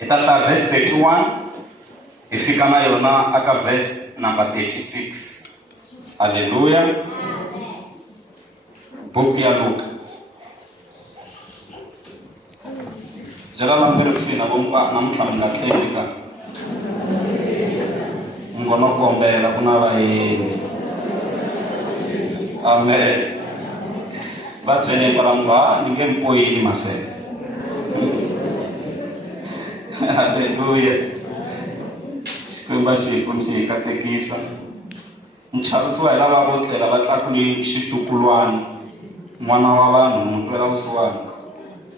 Ita hlaya verse 31 hi fika na yona aka verse number 36. Hallelujah. Book ya Luka. Jara lambere kusina bompa namuhla ngatleka. Ngono kombela kuna vayeni. Amen. Batsene palamba ninge mpoyini maseke. Hallelujah. Sikwemba xikunxi katekisa. Mchavisi wa lava vo tlela va tlakule xitukulwana. N'wana wa vanhu munhu wela vusiwana.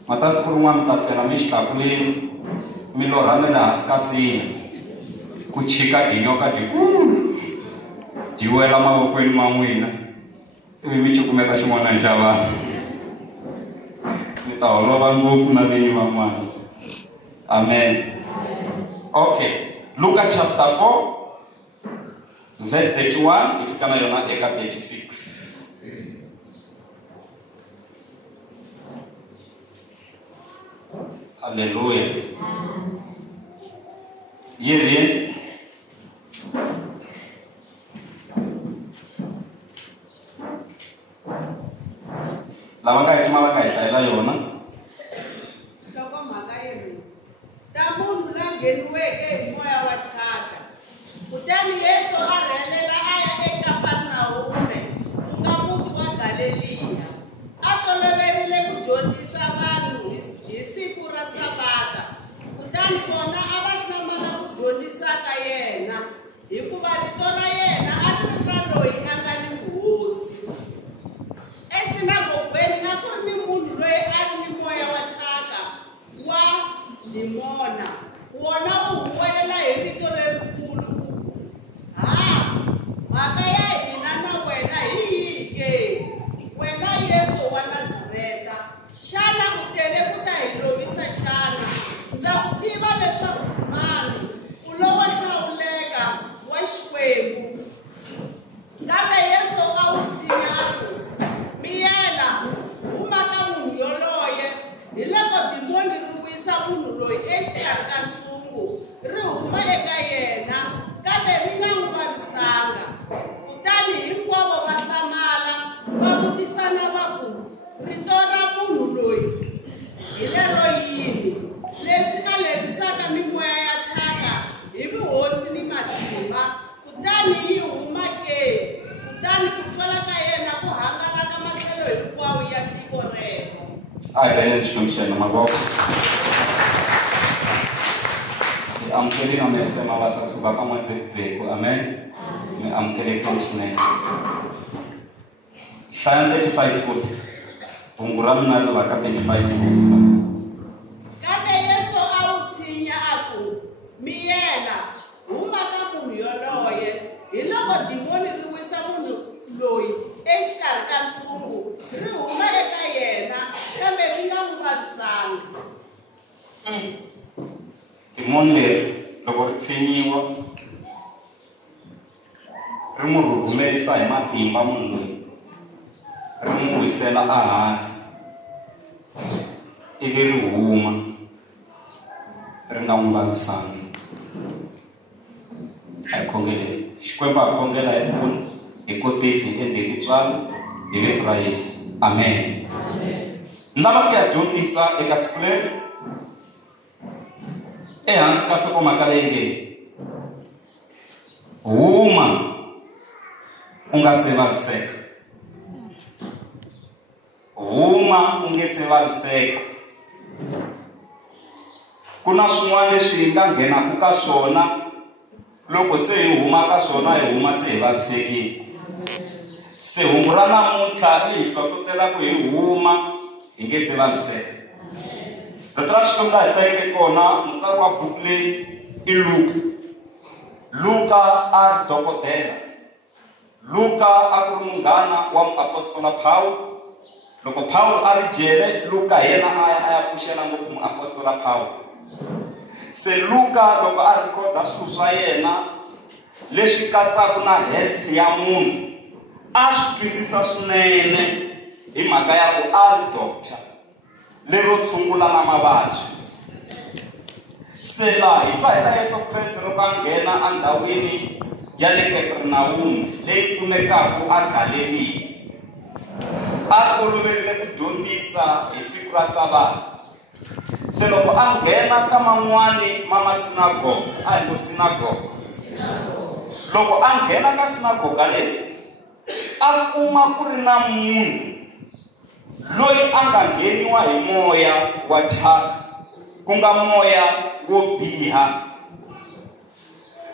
Mata siku rin'wana ta tlela mi xitakuleni mi lorhamela hansi ka sina. Ku chika dinyoka dikulu. Di wela mavokweni ma n'wina. Ivi mi cukumeta xin'wana xa vanhu. Mi ta holova ngopfu na vinyi van'wana. Amen. Okay. Luka chapter 4, verse 31, if you can yona eka 36. Hallelujah. Yeri. Lama kaya tumala kaya sayla yona. Moya wa thyaka kutani Yesu a rhelela a ya eKapanawume ku nga muti wa Galiliya. A toloverile ku dyondzisa vanhu hi siku ra Sabata. Kutani vona a va hlamala ku dyondzisa ka yena hikuva rito ra yena a ri ra loyi a nga ni vuhosi. Esinagogweni a ku ri ni munhu loyi a ri ni moya wa thyaka wa dimona. Wona u huwelela hi rito lerikulu. Mhaka ya hina na wena hi yihi ke? Wena Yesu wa Nazareta. Xana u tele ku ta hi lovisa xana? Ndza ku tiva leswaku mani u lowo hlawuleka wa Xikwembu. Kambe Yesu a wu tshinya ku, miyela, huma ka munhu yoloye. Hi loko dimoni ri wisa munhu loyi exikarhi ka ntshungu, ri huma eka yena, kambe ri nga n'wi vavisanga. Kutani hinkwavo va hlamala, va vutisana va ku, rito ra munhu loyi hi lero yini? Leswi a lerisaka mimoya ya thyaka hi vuhosi ni matimba. Kutani yi huma ke? Kutani ku twala ka yena ku hangalaka matlhelo hinkwawo ya tiko rero. Amen. Xikomishana mavoko. Amukeli na mesema basa kusuka kama nzeko. Amen. Mi amukeli kwa mshine. Psalm 35 foot. Punguram na laka 35 foot. Kambe Yesu a wu tshinya aku, miyela, huma ka munhu yoloye. Hi loko dimoni ri wisa munhu loyi exikarhi ka ntshungu, ri huma eka yena, kambe ri nga n'wi vavisanga. Dimoni leri loko ri tshinyiwa ri n'wi rhurumelisa hi matimba munhu loyi, ri n'wi wisela ehansi, ivi ri huma ri nga n'wi vavisanga. A hi khongeleni. Xikwembu a khongela hi mpfuno, hi kotisi hi endleli tswalo hi vito ra Yesu. Amen. Ni lava ku ya dyondzisa eka siku leri ehansi ka nhlokomhaka leyi nge huma u nga se vaviseka. Huma u nge se vaviseka. Ku na swin'wana leswi hi nga nghenaka ka swona, loko se hi huma ka swona hi huma se hi vavisekile. Se hungu ra namuntlha ri hi hlohlotela ku hi huma hi nge se vaviseka. Rito ra Xikwembu laha hi hlayeke kona, mutsari wa buku leyi i Luka. Luka a ri dokodela. Luka a ku ri munghana wa muapostola Pawulo. Loko Pawulo a ri jele, Luka yena a ya pfuxela ngopfu muapostola Pawulo. Se Luka loko a rhikoda swilo swa yena leswi katsaka na health ya munhu, a swi twisisa swinene hi mhaka ya ku a ri doctor lero tshungula na mavabyi. Se laha hi twa hi ta Yesu Kreste loko a nghena andhawini ya le Kapernawumu leyi kumekaka a Galileya. A toloverile ku dyondzisa hi siku ra Sabata. Se loko a nghena ka man'wani ma masinagoga, a hi ku sinagoga. Loko a nghena ka sinagoga leyi, a kuma ku ri na munhu loyi a nga ngheniwa hi moya wa thyaka, ku nga moya wo biha.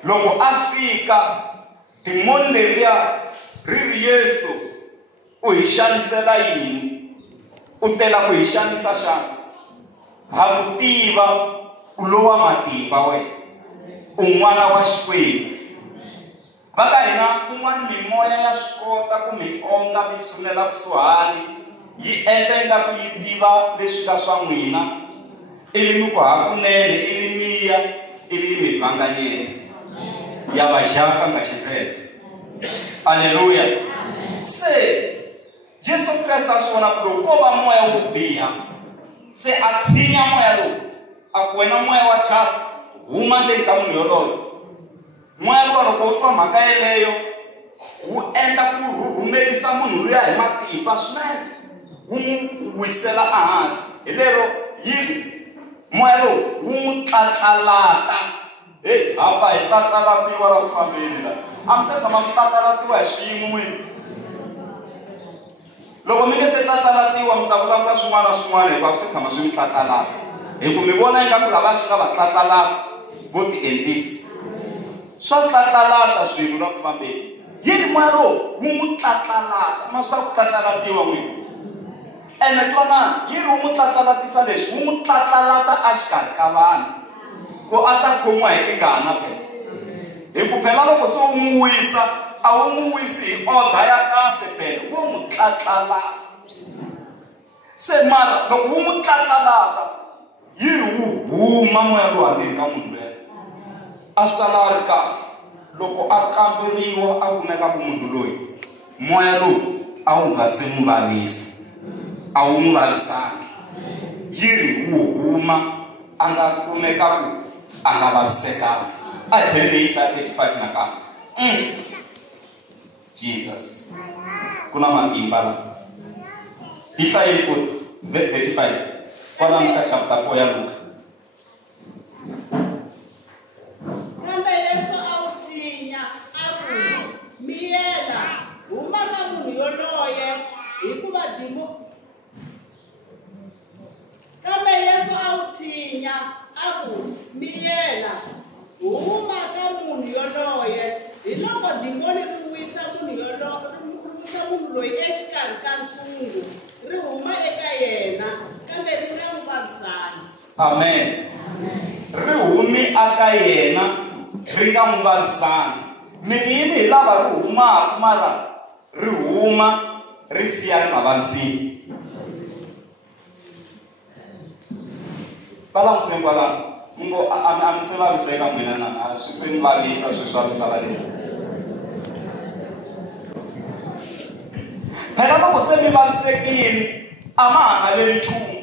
Loko a fika, demoni leriya ri ri Yesu, u hi xanisela yini? U tela ku hi xanisa xana? Ha ku tiva u lowa matimba wena, u n'wana wa Xikwembu. Va ka hina kun'wana mimoya ya swi kota ku mi onga mi tshunela kusuhani, yi endla ingaku yi tiva leswi ka swa n'wina, ivi mi ku hakunene, ivi miya, ivi mi bvanganyela. Ya va xaka nga xifela. Aleluya. Se Yesu Kreste a swi vona ku loko ko va moya wo biha, se a tshinya moya lowu, a ku wena moya wa thyaka, huma ndzeni ka munhu yoloye. Moya lowu loko u twa mhaka yeleyo, wu endla ku rhumelisa munhu luya hi matimba swinene, wu n'wi wisela ehansi. Hi lero yini moya lowu wu n'wi tlatlalata. Hey, hapa hi tlatlalatiwa la ku fambeni la. A mi se tshama ku tlatlalatiwa hi xiyimo n'wini? Loko mi nge se tlatlalatiwa mi ta vulavula swin'wana na swin'wana hikuva swi tshama swi mi tlatlalata. Hi ku mi vona ingaku lava swi nga va tlatlalata vo ti endlisi. Swa tlatlalata swilo la ku fambeni. Yini moya lowu wu n'wi tlatlalata? Ma swi ta ku tlatlalatiwa n'wini. Ene twanana, yini wu n'wi tlatlalatisa leswi? Wu n'wi tlatlalata a xikarhi ka vanhu, ku a ta khomiwa hi tingana phela. Hi ku phela loko se u n'wi wisa, a wu n'wi wisi hi order ya kahle phela, wo n'wi tlatlalata. Se mara loko wu n'wi tlatlalata, yini wu huma moya lowu handle ka munhu luya, a sala a ri kahle. Loko a kamberiwa a kumeka ku munhu loyi moya lowu a wu nga se n'wi vavisa, a wu n'wi vavisangi, yini wu huma a nga kumeka ku a nga vavisekanga. A hi tlhele leyi 35 nakambe. Jesus, ku na matimba la. Hi hlayeni futhi verse 35 kwalani ka chapter 4 ya Luka. Kambe Yesu a wu tshinya a ku, miyela, huma ka munhu yoloye hikuva Kambe Yesu a wu tshinya a ku, miyela, huma ka munhu yoloye hi loko dimoni ri wisa munhu loyi exikarhi ka ntshungu, ri huma eka yena kambe ri nga n'wi vavisani. Amen. Ri humi aka yena ri nga n'wi vavisani. Miyini hi lava ri humaka mara ri huma ri siya ri nga vavisini. Va langutiseni kwalaho. Ngo a mi se vaviseka n'wina na swi se ni vavisa swi vavisa valeni. Phela loko se mi vavisekile a ma ha naveli nchumu.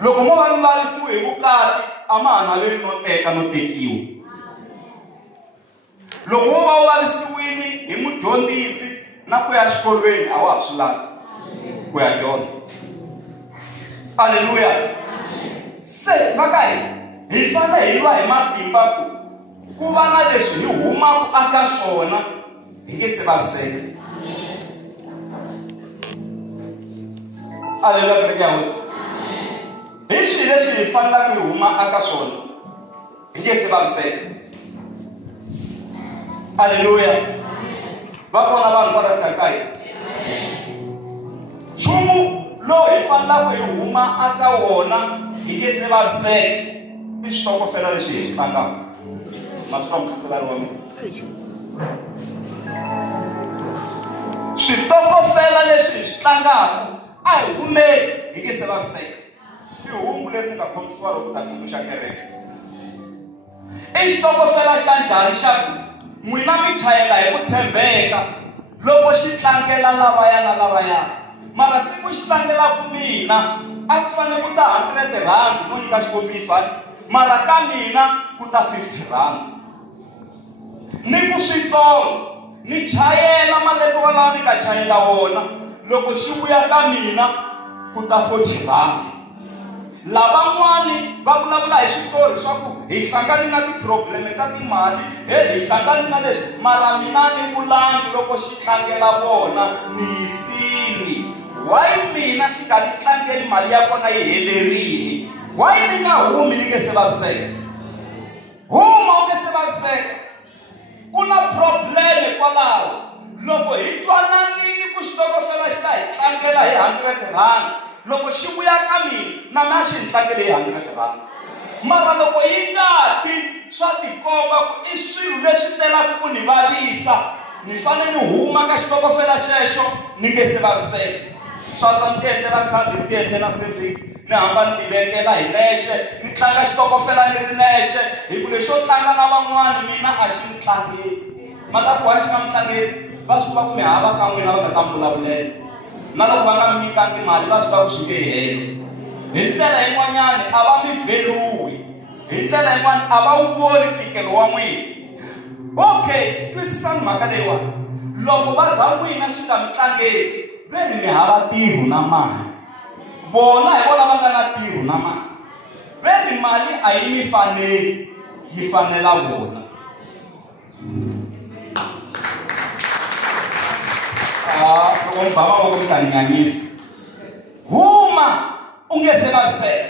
Loko mo va mi vavisiwe hi vukati a ma ha naveli no teka no tekiwa. Loko wo va u vavisiwile hi mudyondzisi na ku ya xikolweni a wa ha swi lavi ku ya dyondza. Aleluya. Se maka hi fanele hi va hi matimba ku va na leswi hi humaka aka swona hi nge se vaviseka. Aleluya kereke ya hosi. Hi xi lexi hi fanelaka hi huma aka swona hi nge se vaviseka. Aleluya. Va kona vanhu kwala xikarhi ka hina. Nchumu lowu hi fanelaka hi huma aka wona hi nge se vaviseka i xitokofela lexi hi xi tlangaka. Ma swi twa mukhanselari wa mina. Switokofela leswi hi swi tlangaka a hi humeli hi nge se vaviseka. I hungu leri ni nga khomisiwa loko ta tsundzuxa kereke. I xitokofela xa njhani xa ku n'wina mi chayela hi ku tshembeka loko xi tlangela lavaya na lavaya, mara siku xi tlangela ku mina a ku fanele ku ta 100 rand no nyika xikombiso mara ka mina ku ta 50 rand ni ku switsongo ni chayela malembe walawa ni nga chayela wona loko xi vuya ka mina ku ta 40 rand lavan'wani va vulavula hi xitori swa ku hi hlangani na tiprobleme ta timali hi hlangani na leswi mara mina ni vulangi loko xi tlangela vona ni yisini why mina xi nga ni tlangeli mali ya kona yi helerile why ni nga humi ni nge se vaviseka huma u nge se vaviseka ku na probleme kwalaho loko hi twananini ku xitokofela xi ta hi tlangela hi 100 rand loko xi vuya ka mina na mina xi ni tlangele hi 100 rand mara loko yi ngati swa tikomba ku i swilo leswi telaka ku ni vavisa ni fanele ni huma ka xitokofela xexo ni nge se vaviseka swa ta ni endlela khadi ni endlela service ni hamba ni tivekela hi nexe ni tlanga xitokofela ni ri nexe hi ku lexo tlanga na van'wani mina a xi ni tlangeli maka ku a xi nga mi tlangeli va swi tiva ku mi hava ka n'wina va nga ta mbulavulela na loko va nga mi nyikangi mali va swi tiva ku swi nge heli hi ndlela yin'wanyani a va mi vheriwi hi ndlela yin'wana a va wu voni ntikelo wa n'wina okay twisisani mhaka leyiwani loko va za n'wina xi nga mi tlangeli ve ni mi hava tirho na mali bona hi vona va nga na tirho na mali ve ni mali a yi mi faneli yi fanela vona loko mi bava voko mi ta ni nyanyisa huma u nge se vaviseka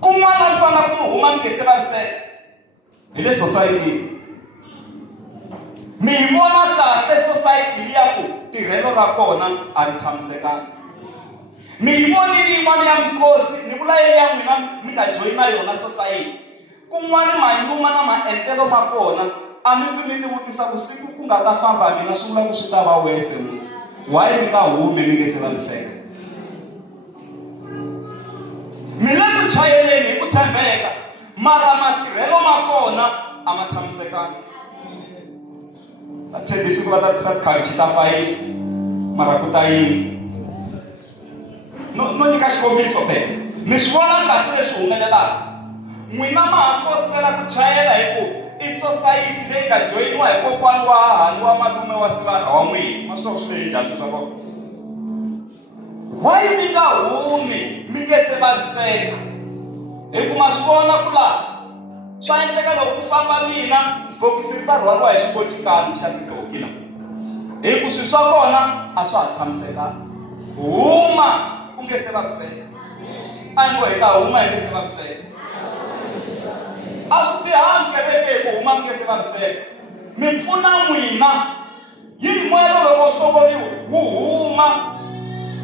kun'wana mi fanele ku huma mi nge se vaviseka hi le society mi vona kahle society ya ku tirhelo ra kona a ri tshamisekanga mi vonile yin'wana ya mikosi ni vula yini ya n'wina mi nga joyina yona society kun'wana manyuma na maendlelo ma kona a mi pfi mi ni vutisa ku siku ku nga ta famba mina swi vula ku swi ta va wese musi why mi nga humi mi nge se vaviseka mi le ku chayeleni hi ku tshembeka mara matirhelo ma kona a ma tshamisekanga tshembisi ku va ta tisa tikhavichi ta 5 mara ku ta yini no nyika xikombiso phela mi swi vona kahle leswi humelelaka n'wina ma ha fositela ku chayela hi ku i society leyi nga joyiniwa hi kokwani wa hahani wa malume wa sivara wa n'wina ma swi tiva ku swi leyi njhani swa kona why mi nga humi mi nge se vaviseka hi ku ma swi vona ku laha swa endleka loko ku famba mina bokisi ri ta rhwariwa hi xikotikani xa tidokina hi ku swilo swa kona a swa ha tshamisekanga huma u nge se vaviseka a ni ngo hi ta huma hi nge se vaviseka a swi tihangi kereke ku huma mi nge se vaviseka mi pfuna n'wina yini moya loko hlongoriwa wu huma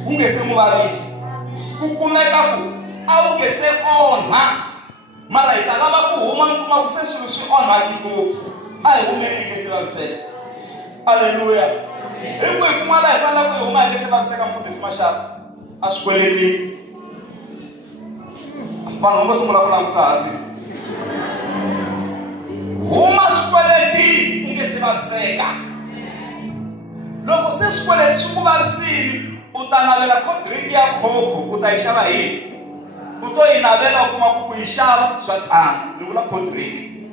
u nge se mu vavisa ku kumeka ku a wu nge se onha mara hi ta lava ku huma mi kuma ku se swilo swi onhaki ngopfu a hi humeni hi nge se vaviseka aleluya hi ku hi kuma laha hi faneleke ku hi huma hi nge se vaviseka mfundhisi Maxaka a swikweletini vanhu ngo sungula ku langusa hansi huma swikweletini u nge se vaviseka loko se swikweleti swi ku vavisile u ta navela kodriki ya khokho u ta yi xava hi u to yi navela u kuma ku yi xava swa tsana ni vula kodriki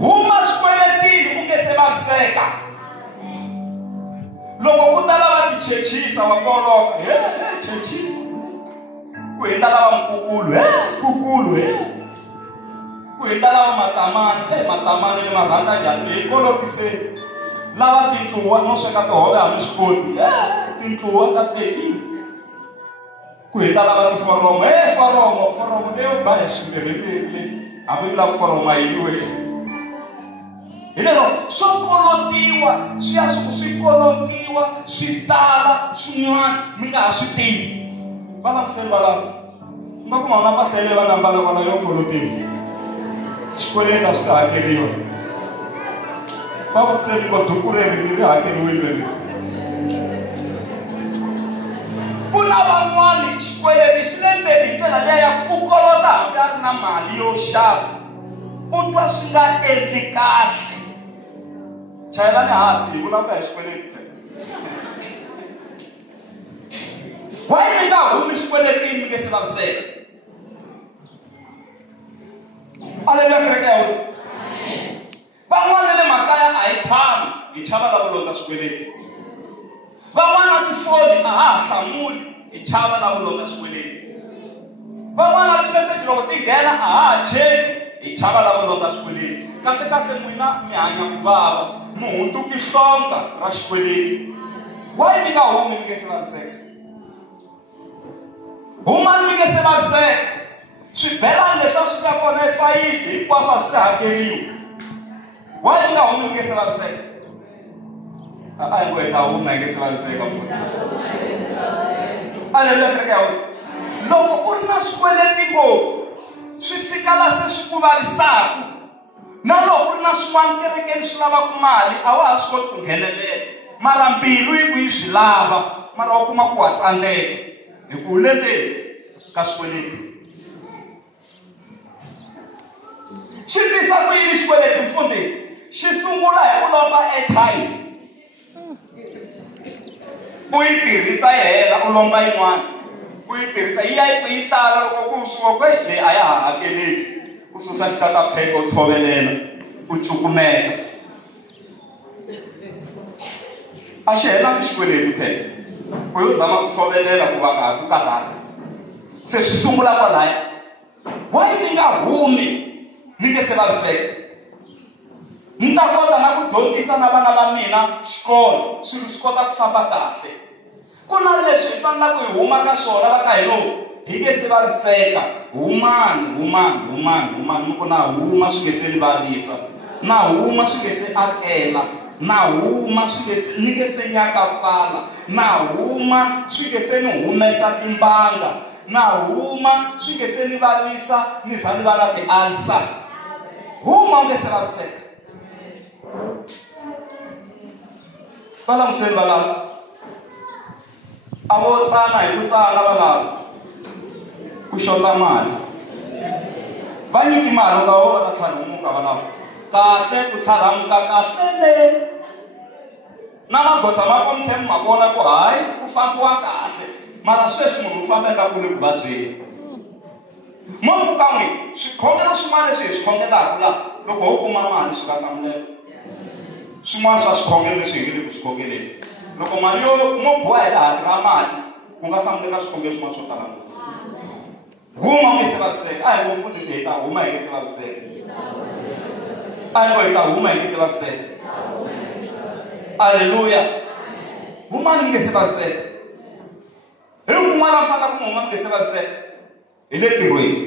huma swikweletini u nge se vaviseka loko ku ta lava tichechisa wa koloka chechisa ku hita lava nkukulu kukulu ku hita lava matamani ni marhanda njhani hi kolokiseni lava tintluwa no sweka tihove hambi swi koti tintluwa ta tekile ku hita lava tiforomo foromo leyo ba hi swimbirhi hambi vula ku foroma yiliwele hi lero swo kolotiwa swi ya swi kolotiwa swi tala swin'wana mi nga ha swi tivi va langutiseni valava nga kuma u nga pahlele va nga mbala yo kolotiwa xikweleti a swi hakeriwa va vutiseni ko duku leri ni ri hakeriwile ku na van'wani xikweleti xi le ndzeni hi ndlela leya ya ku kolota hambi a ri na mali yo xava u twa swi nga endli kahle chayelani hansi hi vulavula hi xikweleti Why mi nga humi swikweletini mi nge se vaviseka? Haleluya kereke ya hosi. Van'wana le makaya a hi tshami hi chava lavo lomba swikweleti. Van'wana tifoni a ha hlamuli hi chava lavo lomba swikweleti. Van'wana timeseji loko ti nghena a ha cheki hi chava lavo lomba swikweleti. Kahle n'wina mi hanya ku vava mi hunduki hlonga ra xikweleti. Why mi nga humi mi nge se vaviseka? Humani mi nge se vaviseka. Swibelani leswi swi nga kona e5 hinkwaswo a swi hakeriwi. Why mi nga humi mi nge se vaviseka? A hi ku heta huma hi nge se vaviseka. Haleluya kereke ya hosi. Loko ku ri na swikweleti ngopfu swi fika la se swi ku vavisaka. Na loko ku ri na swin'wana kerekeni swi lavaku mali a wa ha swi koti ku nghenelela. Mara mbilu yi ku yi swi lava mara u kuma ku wa tsandzeka hi ku leteni ka swikweleti. Xi tisa ku yini xikweleti mfundhisi? Xi sungula hi ku lomba airtime. U yi tirhisa yi hela u lomba yin'wana. U yi tirhisa yi ya yi tala loko ku swo kwe leyi a ya ha hakeleki. U susa xitatapheka u tshovelela u cukumeta. A xi helanga xikweleti phela. U yo zama ku tshovelela ku va ku karhata. Se swi sungula kwalaya. Why mi nga humi mi nge se vaviseka? Ni ta kota na ku dyondzisa na vana va mina xikolo swilo swi kota ku famba kahle. Ku na leswi hi faneleke hi huma ka swona va ka hina hi nge se vaviseka. Humani mi ku na huma swi nge se ni vavisa. Na huma swi nge se akela. Na huma ni nge se nyaka pfala. Na huma swi nge se ni humesa timbanga. Na huma swi nge se ni vavisa ni za ni va na ti-answer. Huma u nge se vaviseka. Va lamuseni valava. A vo tsana hi ku tsana valava. Ku xota mali. Va nyiki mali ka vona va tlharihumuka valava. Kahle ku tlharhamuka kahle le. Na magoza ma kona mi ma vona ku hayi ku fambiwa kahle. Mara sweswi munhu u fambeka kule ku vabyeni. Munhu kan'we swikhongelo swin'wana leswi hi swi khongelaka laha loko ho kuma mali swi nga hlamuleka. Swin'wana swa swikhongelo leswi hi nge le ku swikhongeleni. Loko mali mo boha hi laha ra mali ku nga hlamuleka swikhongelo swin'wana swo tala ngopfu. Huma u nge se vaviseka. A hi ngo mfundhisi hi ta huma hi nge se vaviseka. A hi ngo hi ta huma hi nge se vaviseka. Haleluya. Humani mi nge se vaviseka. Hi kun'wana fanele ku huma mi nge se vaviseka. Hi le tirhweni.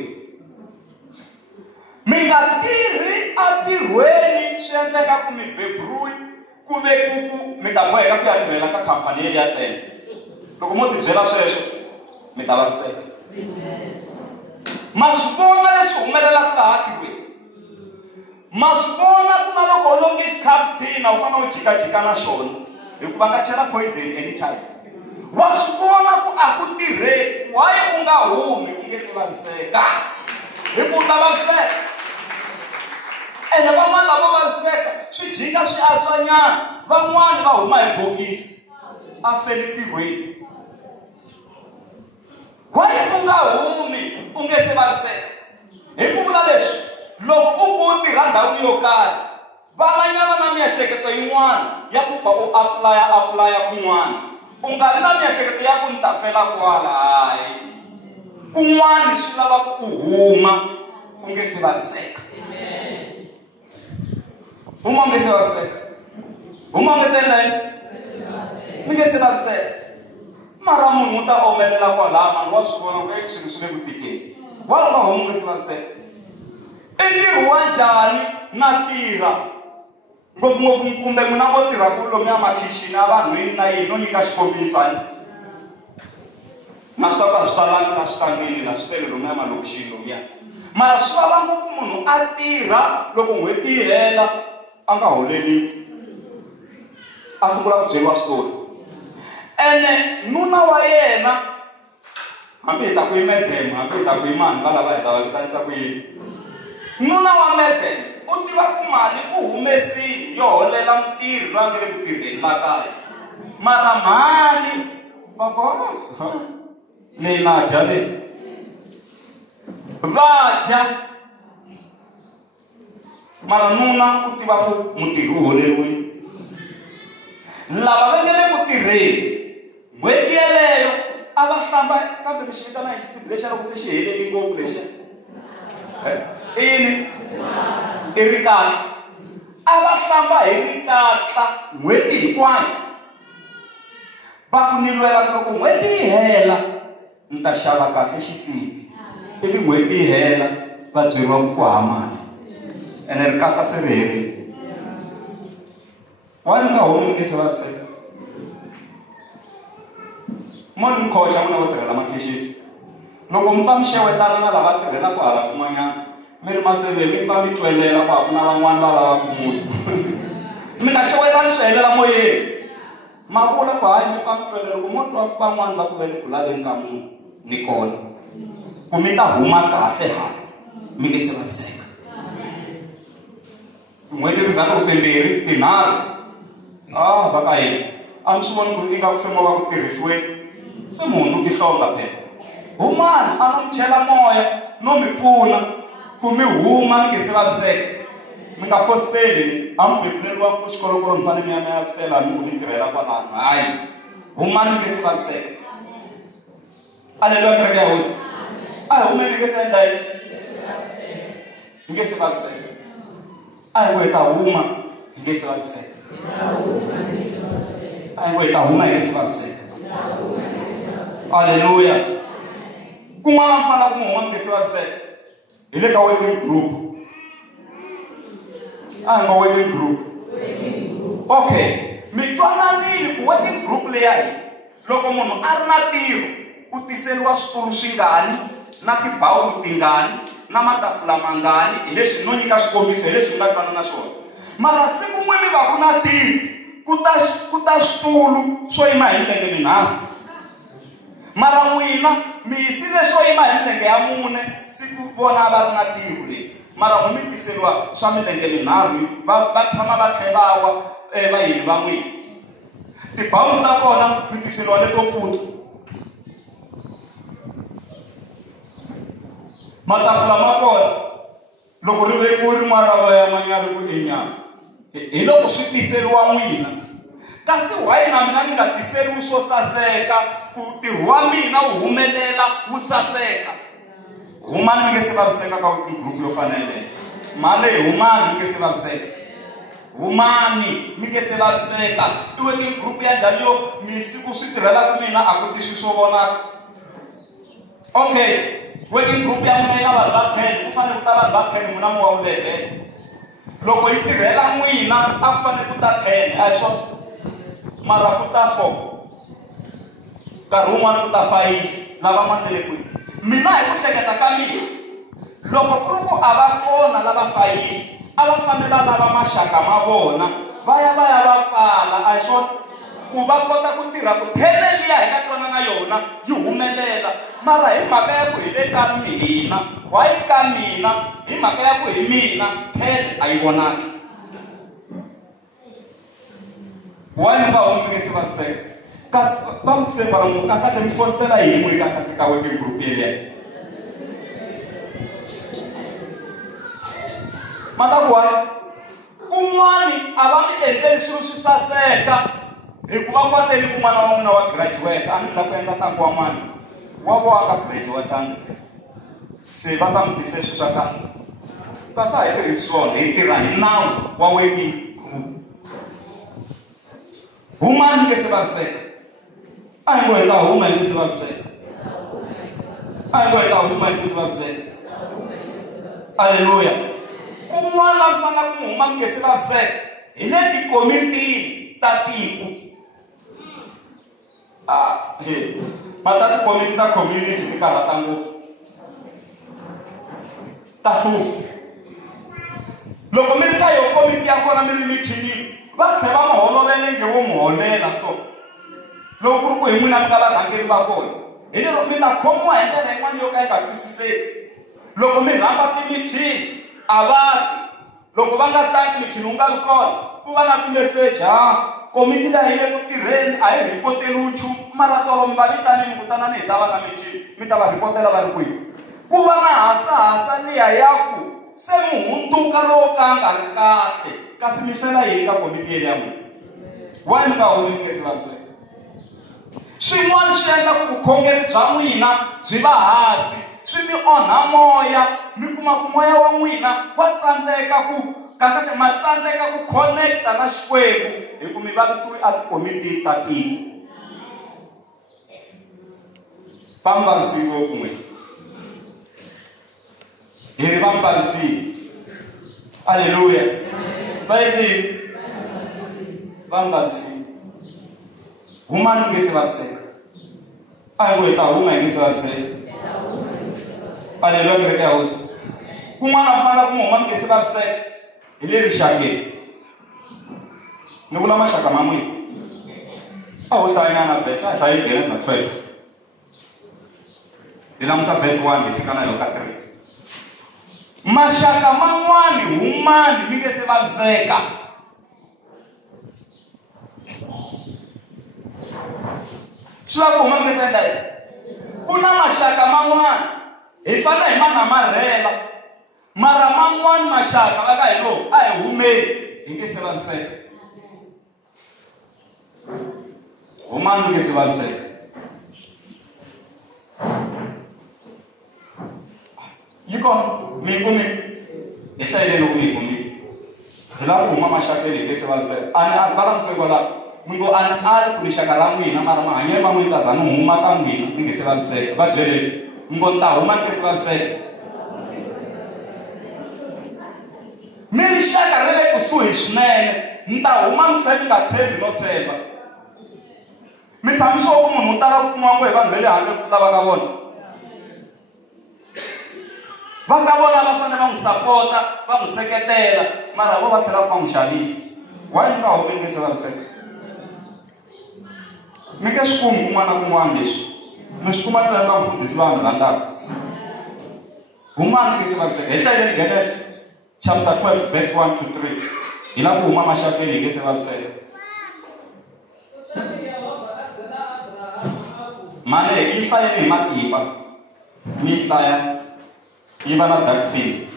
Mi nga tirhi entirhweni swi endleka ku mi beburiwi ku ve ku mi ta boheka ku ya tirhela ka khampani yeli ya ntsena. Loko mo tibyela sweswo mi ta vaviseka. Ma swi vona leswi humelelaka laha tirhweni. Ma swi vona ku na loko u longe xikhafuthina u fanele u jikajika na xona hikuva nga chela poison anytime. Wa swi vona ku a ku tirheki. Why u nga humi u nge se vaviseka? Hi ku ta vaviseka. Ene van'wana lavo vaviseka swi jika swi antswanyana. Van'wani va huma hi bokisi a fele tirhweni. Why u nga humi u nge se vaviseka? Hi ku vula leswi loko u tirha ndhawini yo karhi valanyana na miehleketo yin'wana ya ku pfa u apply kun'wana. U nga vi na miehleketo ya ku ni ta fela kwala. Hayi kun'wana swi lava ku u huma u nge se vaviseka. Huma u nge se vaviseka. Huma u nge se endla yini? Mi nge se vaviseka. Mara munhu u ta omelela kwalaha mani wa swi vona ku swilo swi le ku tikeni. Wa huma u nge se vaviseka. I ntirho wa njhani na tirha ngopfungopfu kumbe n'wina vo tirha ku lomuya makhixini ya vanhwini na yini no nyika xikombiso a na swi ta swi talangi na switangeni na swi tele lomuya malokixini lomuya. Mara swi lava ngopfu munhu a tirha loko n'hweti yi hela a nga holeliwi a sungula ku byeriwa switori. Ene nuna wa yena hambi hi ta ku yimedema hambi hi ta ku yimani va lava hi ta va vitanisa ku yini. Nuna wa Meden u tiva ku mali u humesile yo holela mutirhi loyi a nga le ku tirheni la kaya. Mara mali va kona leyi na dya leyi va dya mara nuna u tiva ku mutirhi u holeriwile lava va nge le ku tirheni n'hweti yeleyo a va hlamba kambe lexi vitana hi xisibi lexi a loko se xi heleli ngopfu lexiya ini i rikatla a va hlamba hi rikatla n'hweti hinkwayo va ku ni lwela loko n'hweti yi hela ni ta xava kahle xisibi ivi n'hweti yi hela va byeriwa ku haha mali ene rikatla se ri herile why nga humi ni se vaviseka moni mkhocha n'wina vo tirhela makhixini loko mi pfa mi xewetana na lava tirhelaka hala kun'wanyana mi ri maseve mi pfa mi twelela ku a ku na van'wani va lavaka munhu mi nga xewetani swi helela moyeni ma vula ku hayi mi pfa mi twelela loko mo twa van'wani va ku ve ni ku laveni ka munhu ni kona ku mi ta huma kahle hala mi nge se vaviseka n'hweti ri zaka ku timbirhi tinharhu va ka hina a mi swi voni ku ingaku se mo va ku tirhisiweni se munhu tihlonga phela humani a no mi chela moya no mi pfuna ku mi huma mi nge se vaviseka mi nga fositeli a mi bebuleriwa ku xikolokolo mi fanele mi ya mi ya fela mi ku mi tirhela kwalano hayi humani mi nge se vaviseka aleluya kereke ya hosi a hi humeni nge se endla yini mi nge se vaviseka a hi ku hi ta huma hi nge se vaviseka a hi ku hi ta huma hi nge se vaviseka aleluya kun'wana mi fanele ku mi huma mi nge se vaviseka hi le ka working group a hi nga working group okay mi twananile ku working group leya hi loko munhu a ri na tiro u tiseriwa switulu swingani na tibawulo tingani na matafula mangani hi leswi no nyika swikombiso hi leswi nga twana na swona mara siku n'wini va ku na tiro ku ta switulu swo yima hi milenge minharhu mara n'wina mi yisile swo yima hi milenge ya mune siku vona va ri na tiro leyi mara n'wi mi tiseriwa swa milenge minharhu va tshama va tlhe va wa vayeni va n'wina tibawulo ta kona mi tiseriwa leto pfuta matafula ma kona loko ri vekiwe rin'wana ra vaya manyari ku enyama hi loko swi tiseriwa n'wina kasi why na mina ni nga tiseriwi swo saseka ku ntirho wa mina wu humelela wu saseka humani mi nge se vaviseka ka group yo fanele male humani mi nge se vaviseka humani mi nge se vaviseka i working group ya njhani yo mi siku swi tirhela ku mina a ku tixi swo vonaka okay working group ya n'wina yi na vanhu va 10 ku fanele ku ta vanhu va 10 n'wina mu wa wu lehele loko yi tirhela n'wina a ku fanele ku ta 10 a hi swona mara ku ta 4 nkarhi wun'wana ku ta 5 lava manele kwihi mina hi ku hleketa ka mina loko ku ri ku a va kona lava 5 a va fanele va lava maxaka ma vona va ya va pfala a hi swona ku va kota ku tirha ku thele liya hi nga twana na yona yi humelela mara hi mhaka ya ku hi le ka mina why ka mina hi mhaka ya ku hi mina thele a yi vonaki why mi va humi nge se vaviseka kasi va mi tshemba ra n'wi kahle mi fositela hi n'wi ka kahle ka working group yeleyo matakuwa kun'wani a va mi endleli swilo swi saseka hikuva kwateli ku n'wana wa n'wina wa graduate a mi la ku endla ntlangu wa n'wana wa vo a ka graduatanga se va ta mi tise swilo swa kahle kasi a hi tirhisi swona hi tirha hi nawu wa working group humani nge se vaviseka a hi ngo hi ta huma hi ku se vaviseka a hi ngo hi ta huma hi ku se vaviseka aleluya kun'wana mi fanele ku mi huma mi nge se vaviseka hi le tikomitini ta tiko mata tikomiti ta community ti karhata ngopfu ta hlupha loko mi ri ka yo komiti ya kona mi ri mithinini va tlhela va mi holovele nge wo mi holela so loko ku ri ku hi n'wina mi nga varhangeri va kona hi lero mi ta khomiwa hi ndlela yin'wana yo ka yi nga twisiseki loko mi rhamba timithini a va ti loko va nga tangi mithini wu nga vi kona ku va na timeseji komiti la hile ku tirheni a hi ripoteli nchumu mara tolo mi va vitanini kutana ni hi ta va na michini mi ta va ripotela va ri kwihi ku va na hasahasa liya ya ku se mi hunduka lowo ka nga ri kahle kasi mi fela yini ka komiti yeli ya n'wina why mi nga holi mi nge se vaviseka swin'wana swi endla ku vukhongeri bya n'wina byi va hansi swi mi onha moya mi kuma ku moya wa n'wina wa tsandzeka ku kahle ma tsandzeka ku connecta na Xikwembu hi ku mi vavisiwe a tikomiti ta tiko pambarisi ngopfu n'wina hi ri vambarisi aleluya va yini vambarisi humani nge se vaviseka a hi ku hi ta huma hi nge se vaviseka aleluya kereke ya hosi kun'wana mfana ku huma mi nge se vaviseka hi le rixakeni ni vula maxaka ma n'wina a ho hlayanyana vhesi a hi hlayi Genesis 12 hi langusa verse 1 hi fika na yo ka 3 maxaka man'wani humani mi nge se vaviseka swi lava ku huma mi nge se endla yini ku na maxaka man'wani hi fana hi manamarhela mara man'wani maxaka va ka hi lowu a hi humeni hi nge se vaviseka humani mi nge se vaviseka yi kona mi kumi hi hlayeleni ku mi kumi hi lava ku huma maxakeni hi nge se vaviseka ani va langutiseni kwalaho mi ngo ani a ri ku rixaka ra n'wina mara mahanyelo ma n'wina kaza ni huma ka n'wina mi nge se vaviseka va byeleni mi ngo ni ta huma ni nge se vaviseka mi rixaka ri le kusuhi swinene ni ta huma mi tlhela mi nga tshembi no tshemba mi tshamishiwa ku munhu u tala ku pfuniwa ku hi vanhu va le handle ku lava ka vona va ka vona va fanele va n'wi sapota va n'wi seketela mara vo va tlhela va n'wi xavisa why ni nga humi nge se vaviseka mi nge swi kumi kun'wana na kun'wana leswi mi swi kuma ntsena ka mfundhisi va n'wi rhandzaka humani nge se vaviseka hi hlayeleni Genesis chapter 12 verse 1 to 3 hi lava ku huma maxakeni hi nge se vaviseka mane yi hlayeni hi matimba mi yi hlaya yi va na dark field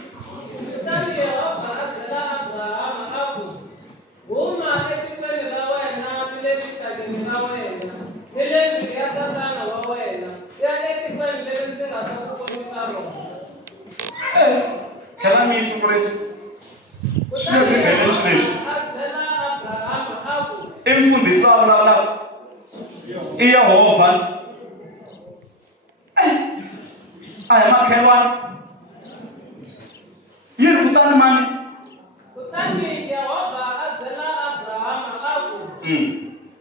chela mi sungurisi swi le bibeleni swileswi i mfundhisi va vulavulaka i Yehovha a hi makhelwani yi ri kutani mani kutani Yehovha a byela Abrahama a ku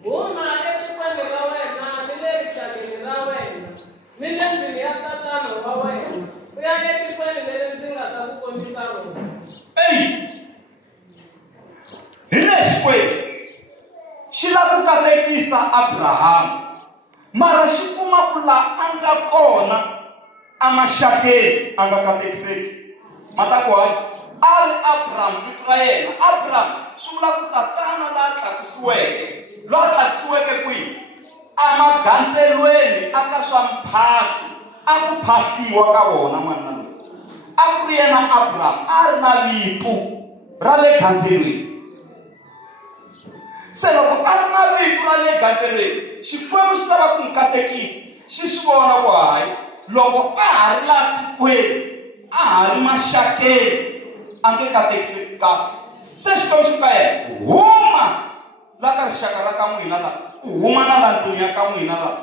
huma etikweni ra wena ni le rixakeni ra wena ni le ndlwini ya tatana wa wena u ya etikweni leri ndzi nga ta ku kombisa rona hi le Xikwembu xi lava ku katekisa Abrahama mara xi kuma ku laha a nga kona amaxakeni a nga katekiseki mataku hayi a ri Abraham vito ra yena Abraham swi vula ku tatana laha tlakusiweke loyi a tlakusiweke kwihi amagandzelweni aka swa mphahlo a ku phahliwa ka vona n'wana loyi a ku ri yena Abraham a ri na vito ra le gandzelweni se loko a ri na vito ra le gandzelweni Xikwembu xi lava ku n'wi katekisa xi swi vona ku hayi loko a ha ri laha tikweni a ha ri maxakeni a nge katekiseki kahle se Xikwembu xi ka yena huma laha ka rixaka ra ka n'wina laha u huma na laha ndlwini ya ka n'wina laha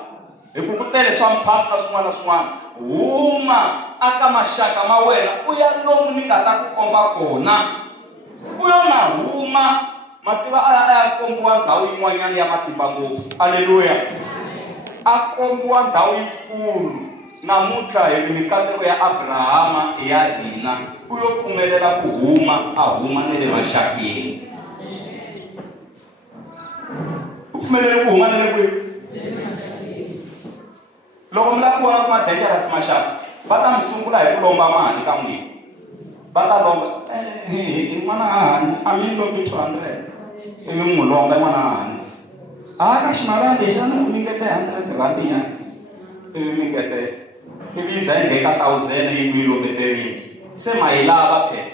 hi ku ku tele swa mphahlo swin'wana na swin'wana huma aka maxaka ma wena u ya lomu ni nga ta ku komba kona u yo na huma mativa a ya kombiwa ndhawu yin'wanyana ya matimba ngopfu aleluya a kombiwa ndhawu yikulu namuntlha hi mikateko ya Abrahama i ya hina u yo pfumelela ku huma a huma ni le maxakeni u pfumelele ku huma ni le kwihi loko mi lava ku vona ku ma dangerous maxaka va ta mi sungula hi ku lomba mali ka n'wina va ta lomba n'wana hahani a mi lombi 200 ivi n'wi lomba n'wana hahani ka ximala lexi a ni ku nyikete 100 rand ya ivi nyikete ivi za yi ngheka 1000 yi ku yi lombeterile se ma yi lava phela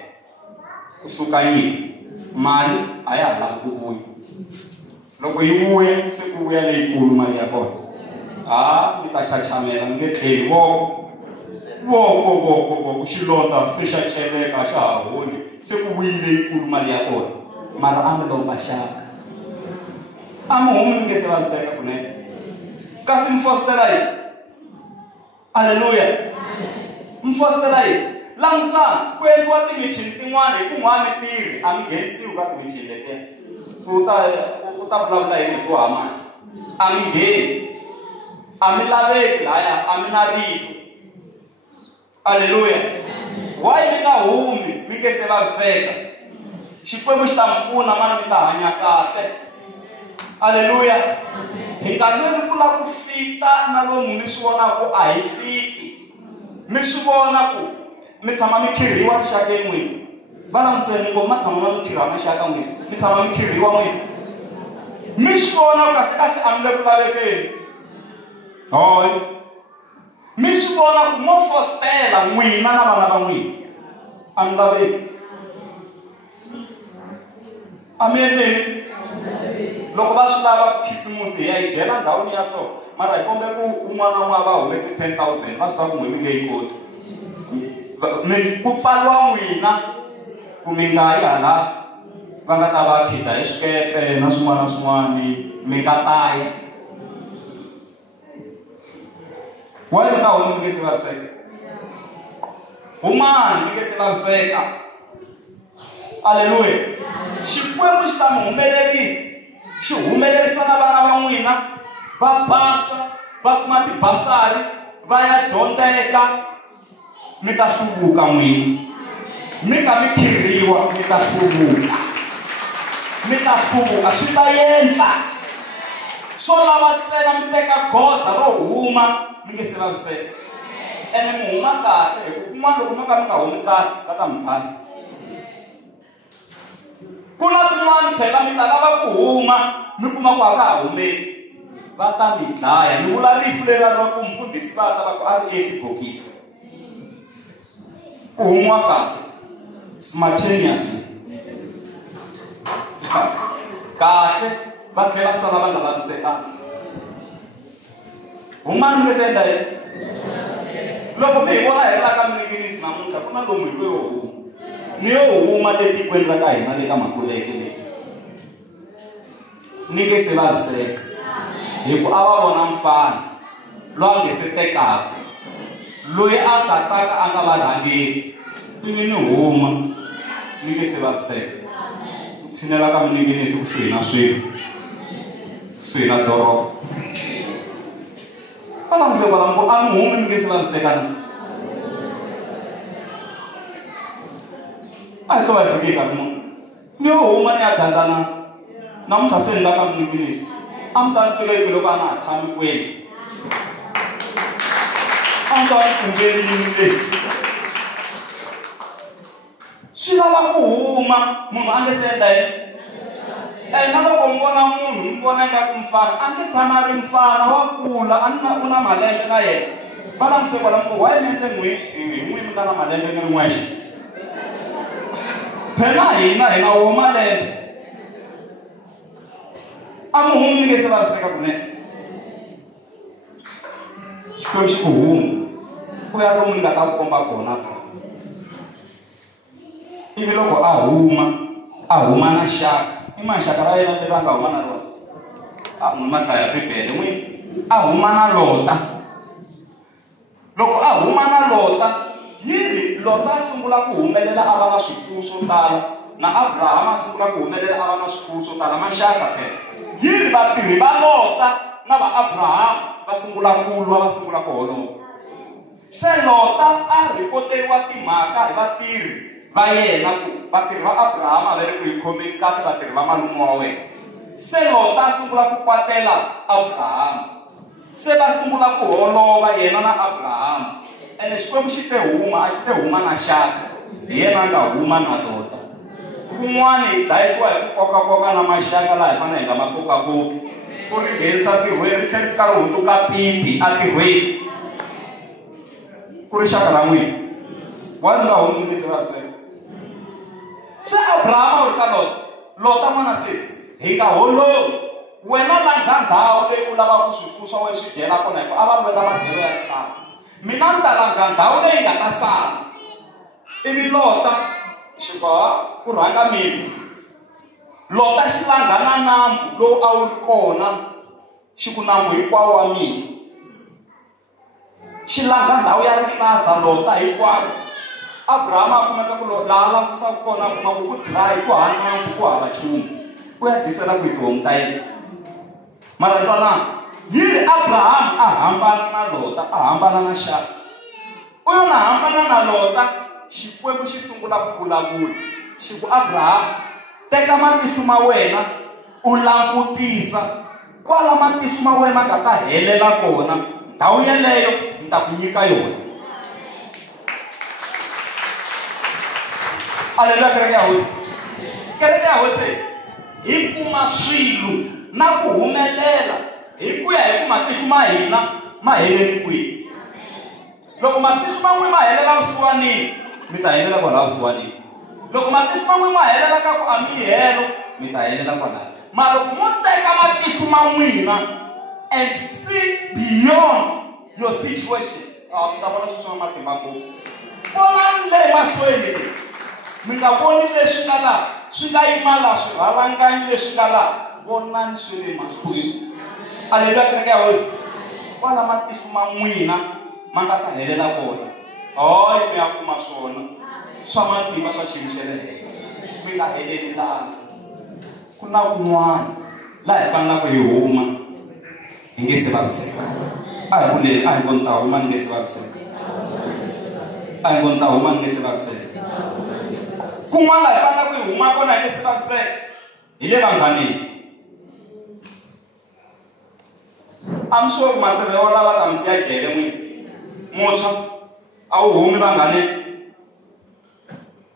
kusuka nyiki mali a ya ha lavi ku vuya loko yi vuya se ku vuya leyikulu mali ya kona mi ta chachamela mi nge tlheli voko xilota se xa celeka xa ha holi se ku vuyile yikulu mali ya kona mara a mi lomba xaka a mi humi mi nge se vaviseka kunene kasi mi fositela yini aleluya mi fositela yini langusani ku endliwa timithini tin'wana hi kun'wana mi tirhi a mi nghenisiwi ka timithini letiya u ta vulavula yini hi ku hambana a mi ngheni a mi laveki laya a mi na rito aleluya why mi nga humi mi nge se vaviseka xikwembu xi ta mi pfuna mana mi ta hanya kahle aleluya hi nga lweli ku lava ku fita na lomu mi swi vonaku a hi fiti mi swi vona ku mi tshama mi khirhiwa rixakeni n'wini va langutiseni ngopfu ma tshama na ku tirha maxaka n'wini mi tshama mi khirhiwa n'wini mi swi vona ku kahlekahle a mi le ku lavekeni hoyi mi swi vona ku mo fositela n'wina na vana va n'wina a mi laveki a mi endleni loko va swi lava khisimusi hi ya yi dyela ndhawini ya so mara hi kombe ku un'wana na un'wana va humesi 10,000 va swi tiva ku n'wi mi nge yi koti ku pfaliwa n'wina ku mi nga yi hala va nga ta va khida hi swikepe na swin'wana na swin'wana mi nga tayi wayi mi nga humi mi nge se vaviseka humani mi nge se vaviseka aleluya xikwembu xi ta mi humelerisi xi humelerisa na vana va n'wina va basa va kuma tibasari va ya dyondzeka mi ta hluvuka n'wina mi ka mi khirhiwa mi ta hluvuka swi ta endla swo lava ntsena mi teka goza ro huma mi nge se vaviseka ene mi huma kahle hi ku kun'wana loko mi ka mi nga humi kahle va ta mi pfala ku na tin'wana phela mi ta lava ku huma mi kuma ku a ka ha humeki va ta mi dlaya ni vula rifu leriya ra ku mfundhisi va ta va ku a ri exibokisi ku humiwa kahle spontaneously kahle va tlhela va sala va nga vavisekanga humani nge se endla yini loko mi hi vona hi ri ka mininginisi namuntlha ku na lomu hi yo huma ni yo huma letikweni ra ka hina le ka makuleke leyi ni nge se vaviseka hi ku a va vona mfana loyi a nge se tekaka loyi a nga taka a nga va rhangeli ivi ni huma ni nge se vaviseka tshinela ka mininginisi kusuhi na swilo kusuhi na doroba va hlamusela valambo a mi humi mi nge se vaviseka na a hi to va hi fike nkarhi muni ni yo huma ni ya gangana namuntlha se ni la ka mininginisi a mi ta ni tiveki loko a nga ha tshami kwini a ni ta va ni kungerini leyi swi lava ku huma munhu a nge se endla yini na loko mi vona munhu mi vona ingaku mfana a nge tshama a ri mfana wa kula u na malembe na yena va hlamusela kwalamu why mi endle hi n'wini mi nga na malembe ni ri n'wexe phela hina hi nga wo malembe a mi humi mi nge se vaviseka kunene xikwembu xi ku huma ku ya lomu ni nga ta ku komba kona ivi loko a huma na xaka i maxaka ra yena leri a nga huma na rona a n'wi mahlaya bibele n'wini a huma na lota loko a huma na lota yiri lota a sungula ku humelela a va na swifuwo swo tala na abrahama a sungula ku humelela a va na swifuwo swo tala maxaka phela yiri vatirhi va lota na va abrahama va sungula ku lwa va sungula ku holova se lota a ripoteriwa timhaka hi vatirhi va yena ku vatirhi va abrahama va ri ku hi khomeni kahle vatirhi va malume wa wena se lota a sungula ku kwatela abrahama se va sungula ku holova yena na abrahama ene xikwembu xi te huma a xi te huma na xaka hi yena a nga huma na lota kun'wana hi dlayisiwa hi ku kokakoka na maxaka laha hi fanele hi nga ma kokakoki ku ri nghenisa tirhweni ri tlhela ri fika ri hunduka pipi a tirhweni ku ri xaka ra n'wina wa nga hundzi se vaviseka se Abrahama u ri ka Lota n'wana sesi hi nga holovi wena langa ndhawu leyi u lavaka ku swifuwo swa wena swi dyela kona hikuva a va lwela madyelo ya tlhasi mina ni ta langa ndhawu leyi nga ta sala ivi Lota xiboha ku rhanga mina Lota xi langa na nambu lowu a wu ri kona xi ku nambu hinkwawo wa mina xi langa ndhawu ya rihlaza Lota hinkwayo Abrahama a kumeka ku laha langutisaka kona a kuma ku dry ku hava nambu ku hava nchumu u ya dyisela ku hi tihomu ta yena mara twanana yini Abraham a hambana na Lota a hambana na xaka u yona hambana na Lota xikwembu xi sungula ku vulavula xi ku Abraham teka matihlo ma wena u langutisa kwala matihlo ma wena nga ta helela kona ndhawu yeleyo ni ta ku nyika yona aleluya kereke ya hosi hi kuma swilo na ku humelela hi ku ya hi ku matihlo ma hina ma heleli kwihi loko matihlo man'we ma helela vusiwanini mi ta helela kwalaha vusiwanini loko matihlo man'we ma helela ka ku a mi helo mi ta helela kwalaha mara loko mo teka matihlo ma n'wina and see beyond your situation mi ta vona swilo swa matimba ngopfu vonani le mahlweni mi nga voni leswi nga laha swi nga yima laha swirhalanganyi leswi nga laha vonani swi le mahlweni aleluya kereke ya hosi kwala matihlo ma n'wina ma nga ta helela kona hoyi mi ya kuma swona swa matimba swa xiyimo xa le henhla mi nga heleli laha ku na kun'wana laha hi fanelaka hi huma hi nge se vaviseka a hi vuleli a hi voni ta huma ni nge se vaviseka a hi voni ta huma ni nge se vaviseka kun'wana laha hi fanelaka hi huma kona hi nge se vaviseka hi le vanghaneni I'm sure maseve wala va ta mi siya jele n'wina muntshwa a wu humi vanghaneni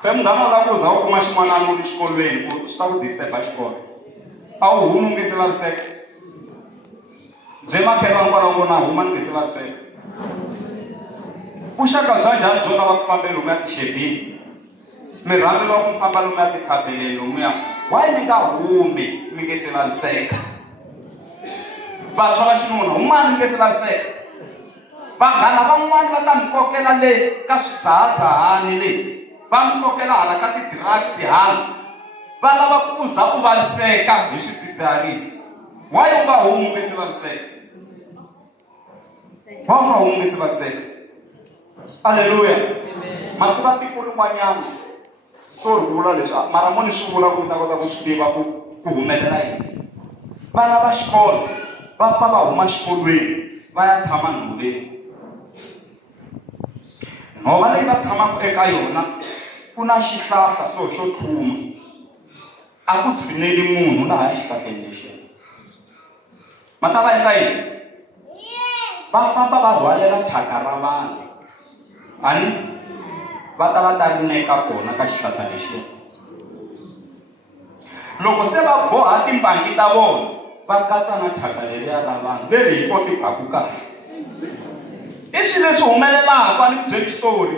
pe munghana u lava ku za u kuma xin'wanana u ri xikolweni ku swi ta ku disturb xikolo a wu humi u nge se vaviseka bye makhelwani kwalaho ngo na huma ni nge se vaviseka vuxaka bya njhani byo lava ku fambeni lomu ya tixebini mi rhamberiwa ku mi famba lomu ya tikhaveleni lomuya why mi nga humi mi nge se vaviseka vantshwa va xinuna humani mi nge se vaviseka vanghana van'wani va ta mi kokela le ka swidzahadzahani leyi va mi kokela hala ka ti-drugs hala va lava ku za u vaviseka hi swidzidziharisi why u nga humi nge se vaviseka why u nga humi nge se vaviseka aleluya makuva tiko rin'wanyana sorry ku vula leswi mara mo ni swi vula ku mi ta kota ku swi tiva ku humelela yini vana va xikolo va pfa va huma xikolweni va ya tshama nhoveni nhova leyi va tshamaka eka yona ku na xihlahla xo tlhuma a ku tshineli munhu laha exihlahleni lexiya ma ta va endla yini va famba va rhwalela thyaka ra vanhu ani va ta va ta rineka kona ka xihlahla lexiya loko se va boha timbangi ta vona va katsa na thyaka leriya ra vanhu leri hi koti baku kahle i swilo leswi humelelaka ni byeli xitori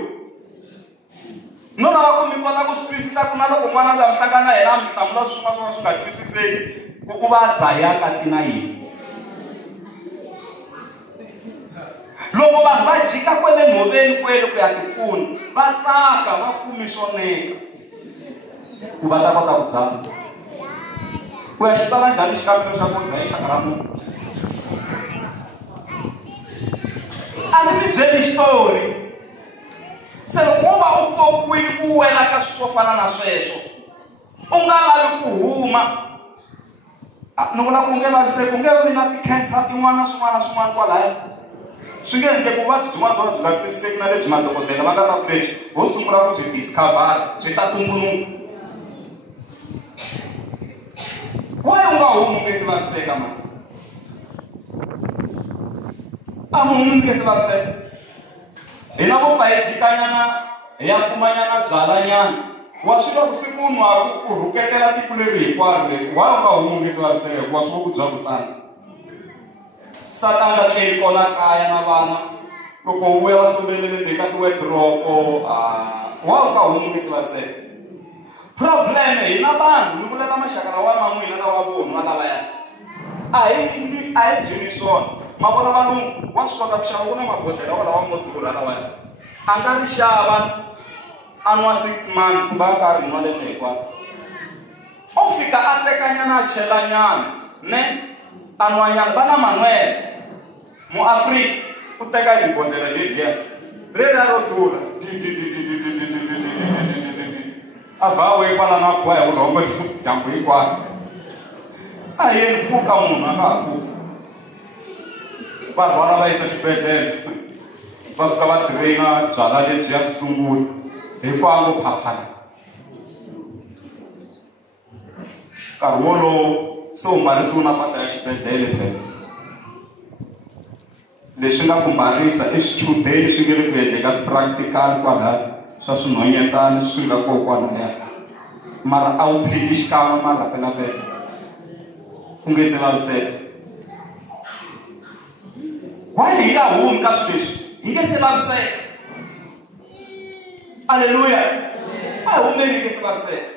no lava ku mi kota ku swi twisisa ku na loko n'wana loyi a mi hlangana na yena a mi hlamula swin'wana swin'wana swi nga twisiseki ku va dzahi ya katsi na yini loko vanhu va jika kwele nhoveni kwele ku ya tipfuna va tsaka va kumi swoneka ku va ta kota ku dzama ku ya xi tsala njhani xikambelo xa ku dzahi xaka ra munhu a ni mi byeli xitori se loko wo va u kokiwile u wela ka swilo swo fana na sweswo u nga lavi ku huma ni vula ku nge vaviseki u nge vi na ti-cancer tin'wana na swin'wana kwalaya swi nge endle ku vuvabyi byin'wana byona byi nga twisiseki na lebyi madokodela va nga ta ku lebyi ho sungula ku byi discover byi ta tumbuluka waye u nga humi nge se vaviseka mani a munhu nge se vaviseka hina vo pfa hi jikanyana hi ya kumanyana byalanyana wa swi va ku siku nwa ku rhuketela tiko leri hinkwaro leri waye u nga humi nge se vaviseka hikuwa swi va ku bya ku tsana satanga tleli kona kaya na vana loko vuya va tumbelele ndzi ka tiwedropo wa ka humulisi vaviseka problem hi na vanhu ni vula na maxaka lawa ma n'wina na wa vona va lavaya a hi byini swona ma vona valungu wa swi kota ku xava ku na mabodhlela walawa mo durha lawaya a nga ri xava a nwa 6 months ku va a karhi nwa lembe hinkwayo o fika a tekanyana a chelanyana ne a nwanyana va na manwele muafrika u teka hi bodhlela ledyiya rera ro durha a vawe kwala na boya hi rhombo dyambu hinkwayo a yeni pfuka munhu a nga ha pfuka va rhwala va yisa xibedhlele va fika va tirhina byala lebyiya ku sungula hinkwavo phaphana nkarhi wolowo se u mbarisiwe na mpahla ya xibedhlele phela leswi nga ku mbarisa i swichudeni swi nge le ku endleka practical kwalaya swa swinhwanyetani swi nga koho kwalaya mara a wu tshiki xikan'we malapelapela ku nge se vaviseka why hi nga humi ka swi leswi hi nge se vaviseka aleluya a hi humeni hi nge se vaviseka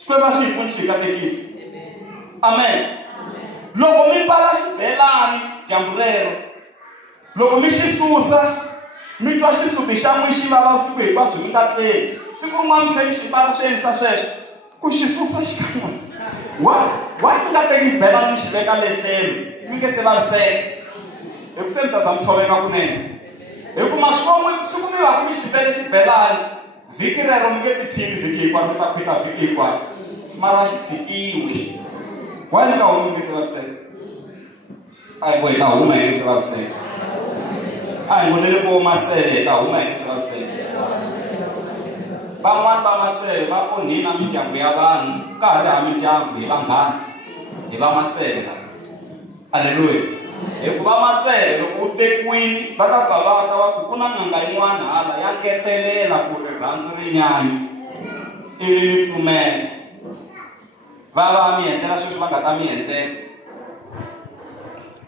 xikwembu xi hi pfuni xi hi katekisi amen loko mi mbala xibelani dyambu rero loko mi xi susa mi twa xisuti xa n'wi xi vava vusiku hinkwabyo mi nga tleli siku rin'wana mi tlhela mi xi mbala xi endlisa sweswo ku xi susa xikan'we wa mi nga teki belani mi xi veka le tlhelo mi nge se vaviseka hi ku se mi ta za mi tshoveka kunene hi ku maswon'we siku mi va ku mi xi vele xibelani vhiki rero mi nge tiphini vhiki hinkwayo mi ta khwita vhiki hinkwayo mara xi tshikiwe wa ni nga humi mi nge se vaviseka a hi ngo hi ta huma hi nge se vaviseka a hi ngo le vo masele hi ta huma hi nge se vaviseka van'wani va masele va onhina mindyangu ya vanhu ka ha ri ha mindyangu hi vanghana hi va masele aleluya hikuva masele loko u tekiwini va ta bavaka va ku na n'anga yin'wana hala ya ngetelela ku ri rhandzu ri nyanya ivi mi pfumela va mi endlela sweswi va nga ta mi endlela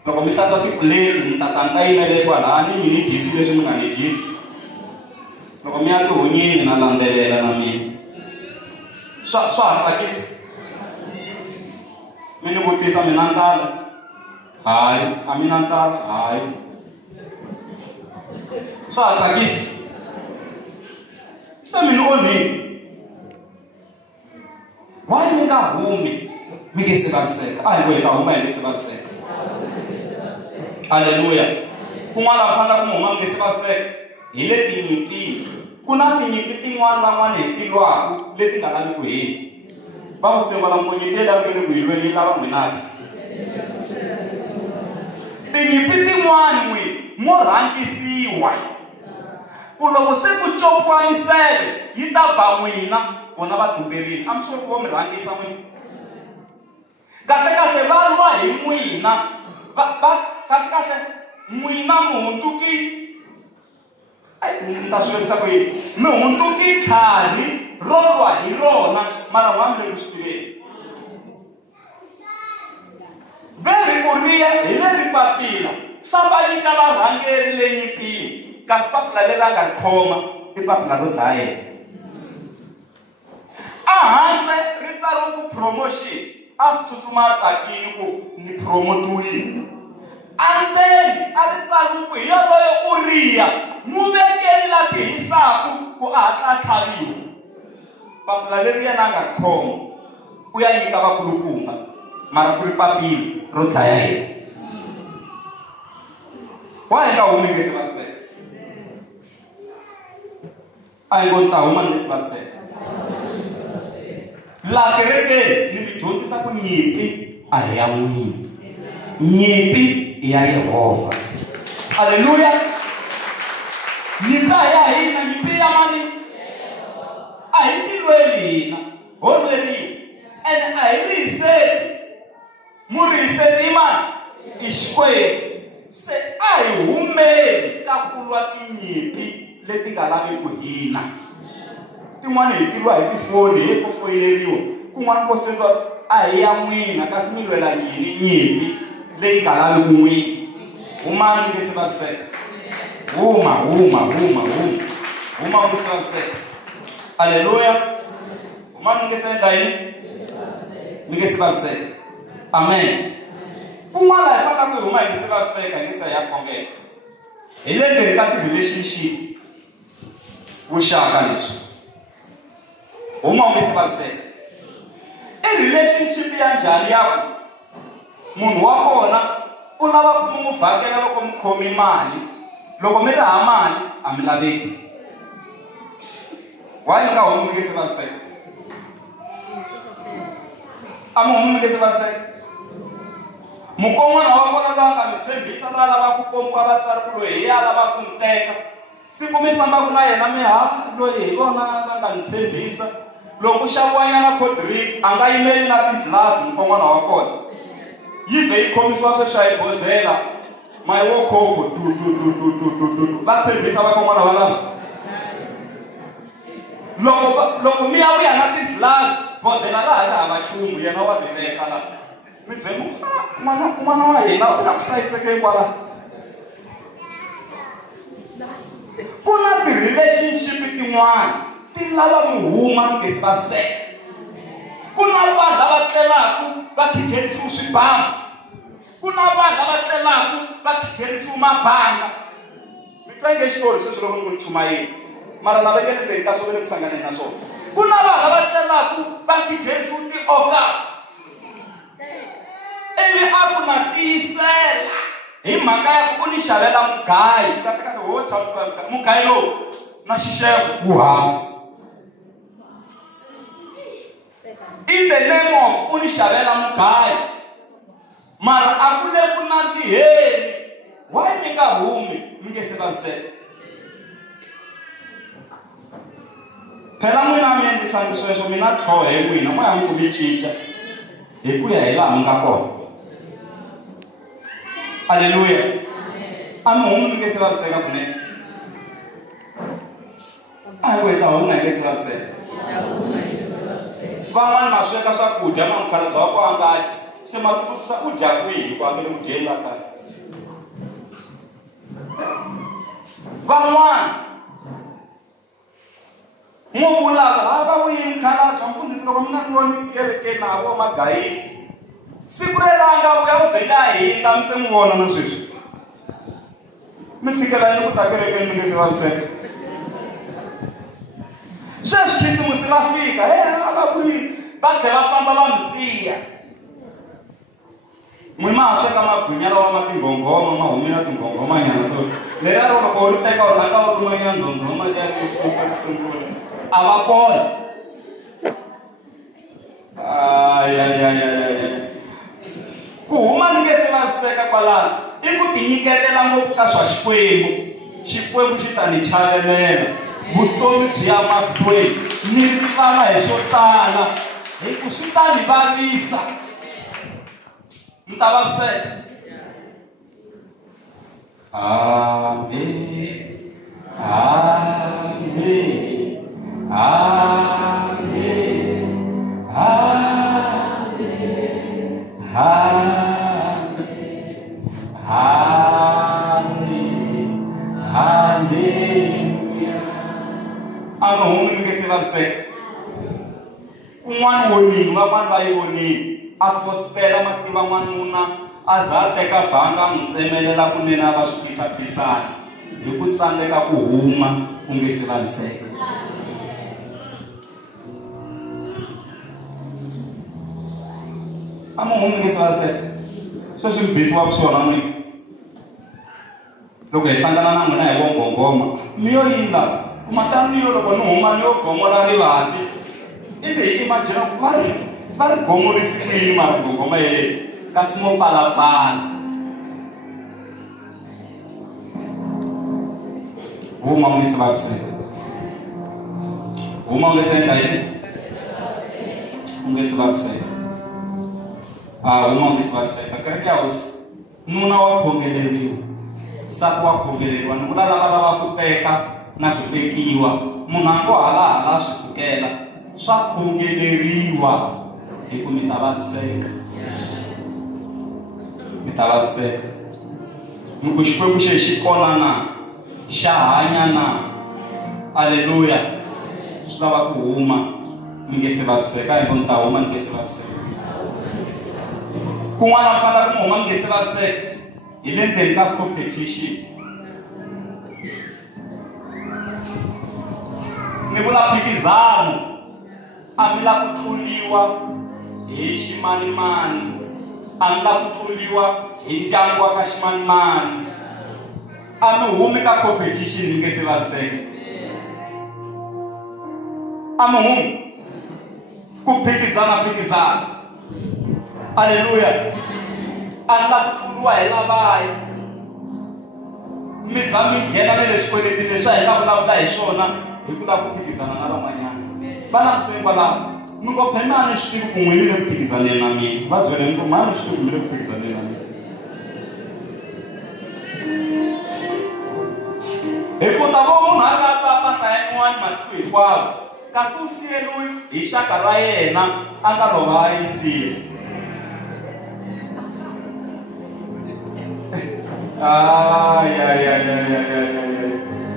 loko mi hlantswa tipuleti mi tatani ta yimele kwalani mi ni dyisi leswi mi nga ni dyisi loko mi ya tihonyini na landzelela na mina swa ha tsakisa mi ni vutisa mina ndlala hayi a mina ndlala hayi swa ha tsakisa se mi ni onhini why mi nga humi mi nge se vaviseka a hi ngo hi ta huma hi nge se vaviseka aleluya kun'wana va fanele ku mi huma mi nge se vaviseka hi le tinyipini ku na tinyimpi tin'wana van'wana hi ti lwaku leti nga lavi ku hini va ku sengela monyiti leyi lavekele ku hi lweni yi lava n'winaka tinyimpi tin'wana n'wini mo rhangisiwa ku loko se ku copiwa misele yi ta ba n'wina vona va dumberini a mi swi vo mi rhangisa n'wina kahlekahle va lwa hi n'wina kahlekahle n'wina muhunduki ni ta swi vekisa ku yini mihunduki tlhari ro lwa hi rona mara n'wana le ku swi tiveni veri ku riya hi le ri papila famba nyika varhangeri le nyipini kasi papila leri a nga ri khoma i papila ro dlayela a handle ri tsariwe ku promotion a swi tsutsuma a tsakini ku ni promotiwile andeni a ri tsariwe ku hi yaloyo u riya mu vekeli la tihisaku ku a hatla a tlhaviwa papila leri yena a nga ri khoma u ya nyika vakulukumba mara ku ri papila ro dlaya yena wa hi nga humi nge se vaviseka a hi ngo ni ta huma ni nge se vaviseka laha kerekeni ni mi dyondzisa ku nyimpi a hi ya n'wini nyimpi i ya Yehovha aleluya nyimpi a ya hina nyimpi ya mani a hi ti lweli hina ho lweriwa ene a hi rihiseti mu rihiseti i mani i Xikwembu se a hi humeli ka ku lwa tinyimpi leti nga laveku hina tin'wana hi ti lwa hi tifoni hi ku foyineriwa kun'wana ko sendwa a hi ya n'wina kasi mi lwela yini nyimpi leyi nga lavi ku n'wina. Humani mi nge se vaviseka. Huma u nge se vaviseka. Haleluya. Humani mi nge se endla yini? Mi nge se vaviseka. Amen. Kun'wana hi fanele ku huma hi nge se vaviseka, hi nge se ya khongela. Hi le ndzeni ka ti-relationship vuxaka leswi. Huma u nge se vaviseka. I relationship ya njhani ya munhu wa kona u lava ku n'wi vhakela loko mi khomi mali, loko mi ri hava mali a mi laveki. Why nga humi mi nge se vaviseka? A mi humi mi nge se vaviseka? Mukon'wana wa kona loyi a nga mi tshembisa loyi a lavaka ku kombiwa vatswari ku loyi hi ya lava ku n'wi teka. Siku mi fambaka na yena mi loyi hi vona va nga mi tshembisa. Loko xaviwanyana coldrink a nga yimeli na tiglasi mukon'wana wa kona. Yi vhe yi khomisiwa sweswiya hi bodhlela mayi wo khoko va tshembisa vakon'wana va lava. Loko mi ya vuya na tiglasi bodhlela ra ha ri hava nchumu, yena wa rileka la. Mi byela n'wana wa hina u na ku hlayiseka hikwalaho. Ku na ti-relationship tin'wana ti lava mi huma mi nge se vaviseka. Ku na vanhu lava tlelaka va khikherisiwa swibamu. Ku na vanhu lava tlelaka va khikherisiwa mabanga. Mi tlenge xitori sweswi loko ni ku chuma yini, mara lava nge le ndzeni ka swo ve le ku hlanganeni na swona. Ku na vanhu lava tlelaka va khikherisiwa ti-organ. Ivi a ku na tiyisela hi mhaka ya ku ni xavela mugayo. Kahlekahle ho xavisa mugayo lowu na xixevo wu hava. In the name of u ni xavela mugayo, mara a ku le ku nantiheni. Why mi nga humi mi nge se vaviseka? Phela n'wina mi endlisanga sweswo, mina tlhoho hi n'wina mo ya mi ku mi cinca hi ku ya hi laha mi nga kona. Haleluya. A mi humi mi nge se vaviseka kunene. A hi ku hi ta huma hi nge se vaviseka. Van'wana ma sweka swakudya na mukhalabye wa ku a nga dyi, se ma vutisa u dya kwihi ku a nge le ku dyeni la kaya. Van'wana mo vulaka va vuyi mukhalabye mfundhisi loko mi nga ni voni kerekeni na vo magayisi. Siku rero a nga vuya u vhela hita mi se n'wi vona na sweswi. Mi tshikela yini ku ta kerekeni mi nge se vaviseka? Sweswi khisimusi ra fika, a va vuyi va tlhela va famba va mi siya. N'wina ma ha sweka magwinya lawa ma tinghonghoma, ma humela tinghonghomanyana to. Leriya ro loko u ri teka u rhanga u lumanyana nghonghoma liya ku sungula ku sungula. A va kona. Ku huma ni nge se vaviseka kwalaho i ku tinyiketela ngopfu ka swa Xikwembu. Xikwembu xi ta ni chavelela, vutomi byi ya mahlweni, ni rivala hi swo tala hi ku swi ta ni vavisa. Mi ta vaviseka. Amen. Amen. Amen. Amen. Amen. Hallelujah. A mi humi mi nge se vaviseka. Kun'wana vonini van'wana va yi vonini, a fositela mativa n'wanuna a za a teka banga a n'wi tsemelela kunene a va swi pisana hi ku tsandzeka ku huma ku nge se vaviseka. A mi humi mi nge se vaviseka. Sweswi mi bisiwaka swona n'wina. Loko hi hlangana na n'wina hi vo nghonghoma mi yo yila kumatani yo loko ni huma ni yo gomola rivati, ivi hi imagina ku va ri gomorisiwile mara nghonghoma yeleyo kasi mo pfalapfala. Huma u nge se vaviseka. Huma u nge se endla yini? U nge se vaviseka. Huma u nge se vaviseka. Kereke ya hosi, nuna wa khongeleriwa, nsati wa khongeleriwa, ni vula lava lava ku teka na ku tekiwa. Munhu a ngo hala swi sukela swa khongeleriwa hi ku mi ta vaviseka. mi ta vaviseka. Loko Xikwembu xi kona na, xa hanya na. Haleluya. Swi lava ku huma mi nge se vaviseka, hi ku ni ta huma ni nge se vaviseka. Kun'wana mi fanele ku mi huma mi nge se vaviseka hi le ndzeni ka competition. Ni vula mphikizano, a mi la ku tluriwa hi ximanimani, a mi la ku tluriwa hi ndyangu wa ka ximanimani. A mi humi ka competition mi nge se vaviseka. A mi humi ku phikizana. Haleluya. A ni la ku tluriwa hi lavaya. Mi za mi nghena na le swikweletini leswi a hi nga vulavula hi swona hi ku lava ku phikizana na van'wanyana. Va langutiseni kwalaho, mi ngo phenani swi tivi ku n'wini le ku phikizaneni na mina. Va byeleni ku mani swi tivi ku mi le ku phikizaneni na mina. Hi ku ta vo munhu a nga papa hlayaniwani masiku hinkwawo, kasi u siyeriwe hi xaka ra yena a nga lova a yi siya.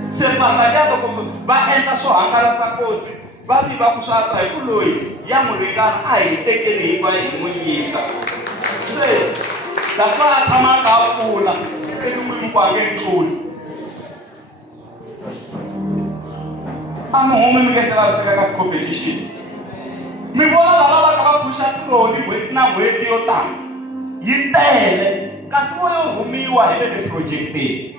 Se mpahla loko va endla swo hangalasa kosi, va tiva ku swatswa hi ku loyi ya n'wi ringana a hi tekeli hi va hi n'wi nyika. Se that's why a tshama ka a pfula etin'wini ku a nge tluli. A mi humi mi nge se vaviseka ka competition. Mi vona lava va kha va pfuxa tiroli n'hweti na n'hweti yo tani yi tele, kasi vo yo humiwa hi le tiprojekiteni.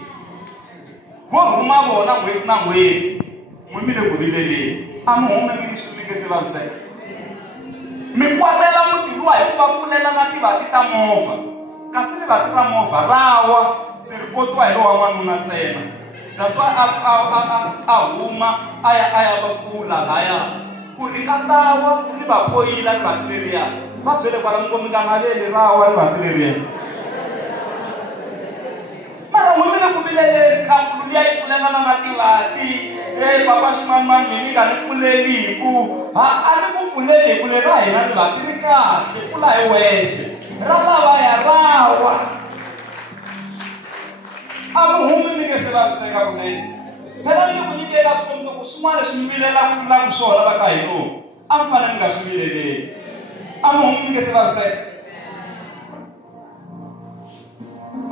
Vo huma vona n'hweti na n'hweti, n'wi mi le ku vileleni. A mi humi mi nge se vaviseka. Mi kwatela mutirhiwa hi ku va pfulela na tivati ta movha, kasi rivati ra movha rawa se ri kotiwa hi lowa n'wanuna ntsena. That's why a huma a ya va pfula laya ku ri nga tawa ri va poyila rivati leriya. Va byele kwala mi nga naveli rawa rivati leriya. Mara n'wi mi le ku vileleni, khampuni liya yi pfulelana na tivati. Papa ximanimani mi nga ni pfuleli hi ku a ni ku pfuleli hi ku le ra hina rivati ri kahle, pfula hi wexe ra lavaya rawa. A mi humi mi nge se vaviseka kunene. Phela ni le ku nyikela swikombiso ku swin'wana leswi mi vilelaku swona va ka hina, a mi fanele mi nga swi vileleli. A mi humi mi nge se vaviseka.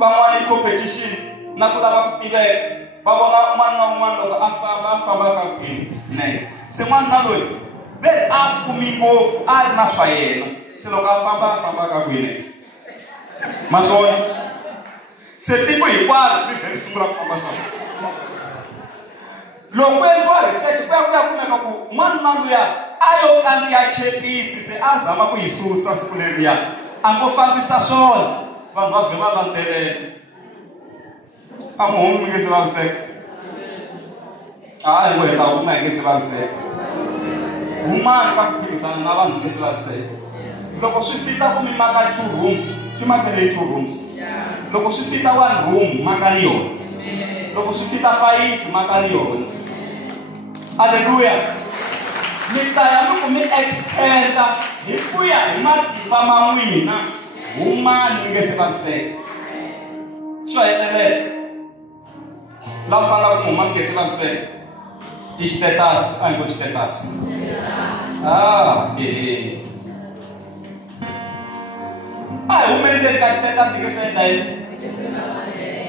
Van'wana i competition na ku lava ku tiveka. Va vona un'wana na un'wana loko a famba ka kwini ne. Se n'wana na loyi ve a fumi ngopfu a ri na swa yena, se loko a famba ka kwini maswona. Se tiko hinkwaro ri vhele sungula ku famba swona. Loko endliwa research ku ya kumeka ku n'wana luya a yo kandziya chepisi, se a zama ku yi susa siku leriya a ngo fambisa swona, vanhu va vhe va landzelela. A mi humi mi nge se vaviseka. Hayi ngo heta huma hi nge se vaviseka. Humani ka ku phikizana na vanhu nge se vaviseka. Loko swi fita ku mi maka 2 rooms, ti makele 2 rooms. Loko swi fita 1 room, makani yona. Loko swi fita 5, makani yona. Haleluya. Mi ta ya loko mi extenda hi ku ya hi matimba ma n'wina. Humani mi nge se vaviseka. Swo hetelela lava fanelaka ku huma mi nge se vaviseka i xitetasi. A hi ngo xitetasi. A hi humeni ndzeni ka xitetasi hi nge se endla yini?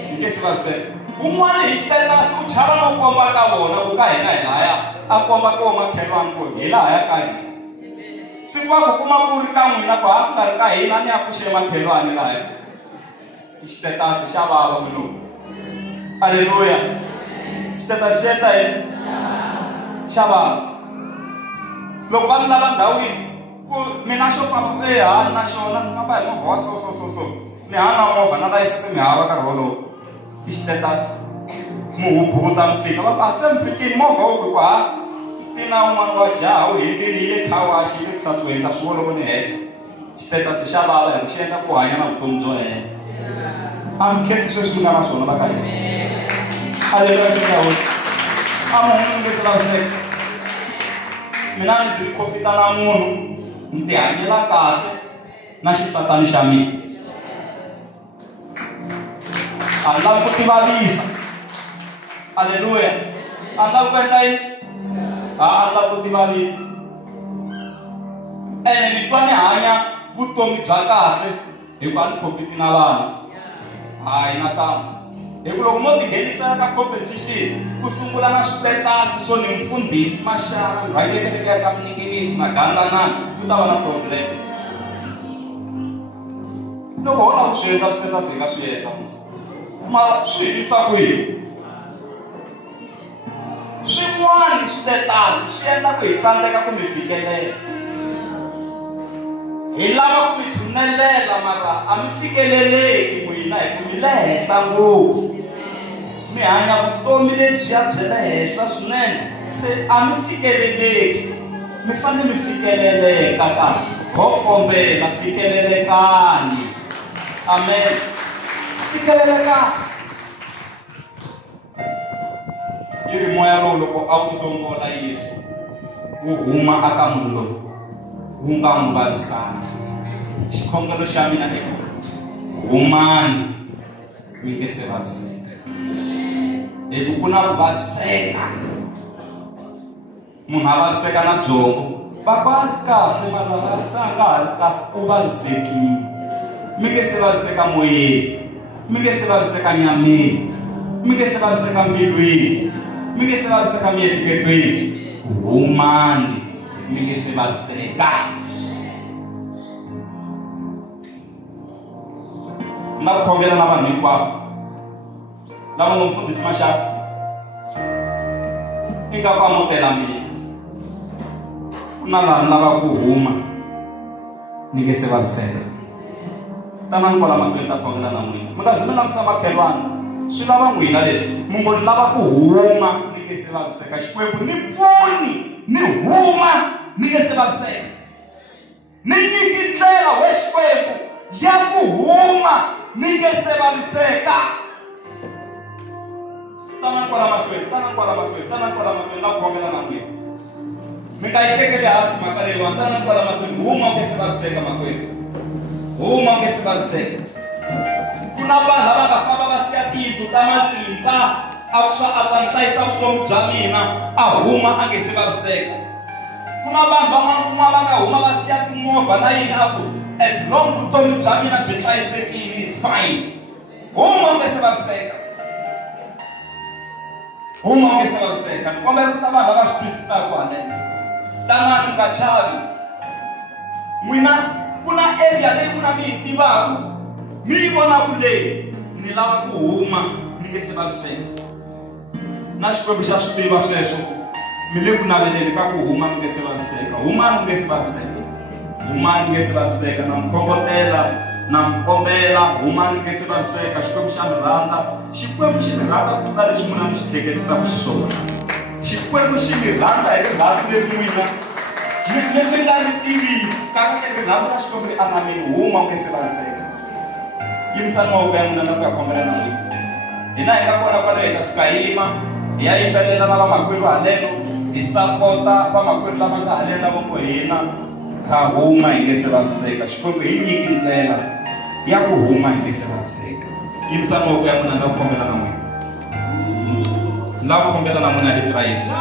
Hi nge se vaviseka. Un'wana hi xitetasi u chava no komba ka vona ku ka hina hi laya, a komba ko makhelwani ku hi lahaya ka hina. Siku va ku kuma ku ri ka n'wina ku ha ku nga ri ka hina ni ya pfuxele makhelwani lahaya. I xitetasi xa vava mulungu. Haleluya. Xitetasi xi endla yini? Xa vava. Loko va mi lava ndhawini ku mina xo famba ehani na xona ni famba hi movha wa so ni hana movha na layisense mi hava nkarhi wolowo. I xitetasi. Mi hubuta mi fika va se mi fikini movha wo ku ha tina un'wana wa jaha u hetile yi le khawaxi yi le ku hlantsweni ka swi loko ni heta. Xitetasi xa vava hi ku xi endla ku hanya na vutomi byo hela. A mi khensi sweswi mi nga na swona va ka hina. Haleluya ka hosi. A mi humi mi nge se vaviseka. Mina ni zi khopita na munhu ni ti hanyela kahle na xisatani xa mina. Allah ku tivavisa. Haleluya. Allah ku endla yini? Allah ku tivavisa. Ene ni twa ni hanya vutomi bya kahle hikwani compete na vanhu. Hayi na tamo. Loko mo tinghenisa ka competition ku sungula na switetasi swo ni mfundhisi maxaka rhakeleke ka mningirisi na gandlanana ku ta va na problem. Loko ho lava ku swi endla switetasi hi nga swi endla mara swi yisa kwihi? Swin'wana switetasi swi endla ku hi tsandzeka ku mi fikelela. Hi lava ku mi tshunelela mara a mi fikeleleki n'wina hi ku mi le henhla ngopfu. Mi hanya vutomi lebyiya bya le henhla swinene se a mi fikeleleki. Mi fanele mi fikeleleka ka ho kombela fikelelekani. Amen. Fikeleleka. Yiri moya lowu loko a wu hlongola Yesu wu huma aka munhu lowu wu nga n'wi vavisanga. Xikhongelo xa mina i humani mi nge se vaviseka. Hi ku na ku vaviseka. Munhu a vaviseka na byongo. Papa ri kahle mara se a nga ha ri kahle u vavisekile. Mi nge se vaviseka moyeni. Mi nge se vaviseka nyameni. Mi nge se vaviseka mbilwini. Mi nge se vaviseka miehleketweni. Humani mi nge se vaviseka. Na ku khongela na vanhu hinkwavo lava ngo mfundhisi Maxaka i nga ku amukela mina. Ku na laha ni lava ku huma ni nge se vaviseka. Tanani kwala mahlweni ta khongela na n'wina. Mi nga zi mi langusa makhelwana swi lava n'wina leswi mi ngo ni lava ku huma ni nge se vaviseka. Xikwembu ni pfuni ni huma ni nge se vaviseka. Ni nyiki ndlela we Xikwembu ya ku huma ni nge se vaviseka. Tanani kwala mahlweni, tanani kwala mahlweni, tanani kwala mahlweni na ku khongela na n'wina. Mi nga yi tekeli hansi mhaka leyiwani. Tanani kwala mahlweni, huma u nge se vaviseka makwenu. Huma u nge se vaviseka. Ku na vanhu lava nga famba va siya tiyindlu ta matimba a ku swa antswa ni hlayisa vutomi bya mina a huma a nge se vaviseka. Ku na vanhu van'wana va nga huma va siya timovha na yini a ku as long vutomi bya mina byi hlayisekile is fine. Huma u nge se vaviseka. Huma u nge se vaviseka. Ni kombela ku ta vanhu lava swi twisisaka haleno. Tanani nga chavi. N'wina ku na area leyi ku na mi yi tivaka mi yi vonaku leyi ni lava ku huma ni nge se vaviseka. Na Xikwembu xa swi tiva sweswo mi le ku naveleni ka ku huma ni nge se vaviseka. Humani nge se vaviseka. Humani nge se vaviseka. Na mi khongotela na mi kombela humani nge se vaviseka. Xikwembu xa mi rhandza. Xikwembu xi mi rhandza ku tlula leswi n'wina mi swi hleketisaka xiswona. Xikwembu xi mi rhandza hi rirhandzu leri n'wina mi nga ri tiviki kambe rirhandzu ra Xikwembu ri anameni. Huma nge se vaviseka. Yimisani mavoko ya n'wina na ku ya khongela na n'wina. Hina hi nga kona kwale hi ta suka yima hi ya yimbelela na vamakwerhu haleno hi sapota vamakwerhu lava nga haleno lava ku hina ka huma hi nge se vaviseka. Xikwembu hi nyiki ndlela ya ku huma hi nge se vaviseka. Yimisani mavoko ya n'wina na ku khongela na n'wina. La ku khongela na n'wina hi vito ra Yesu.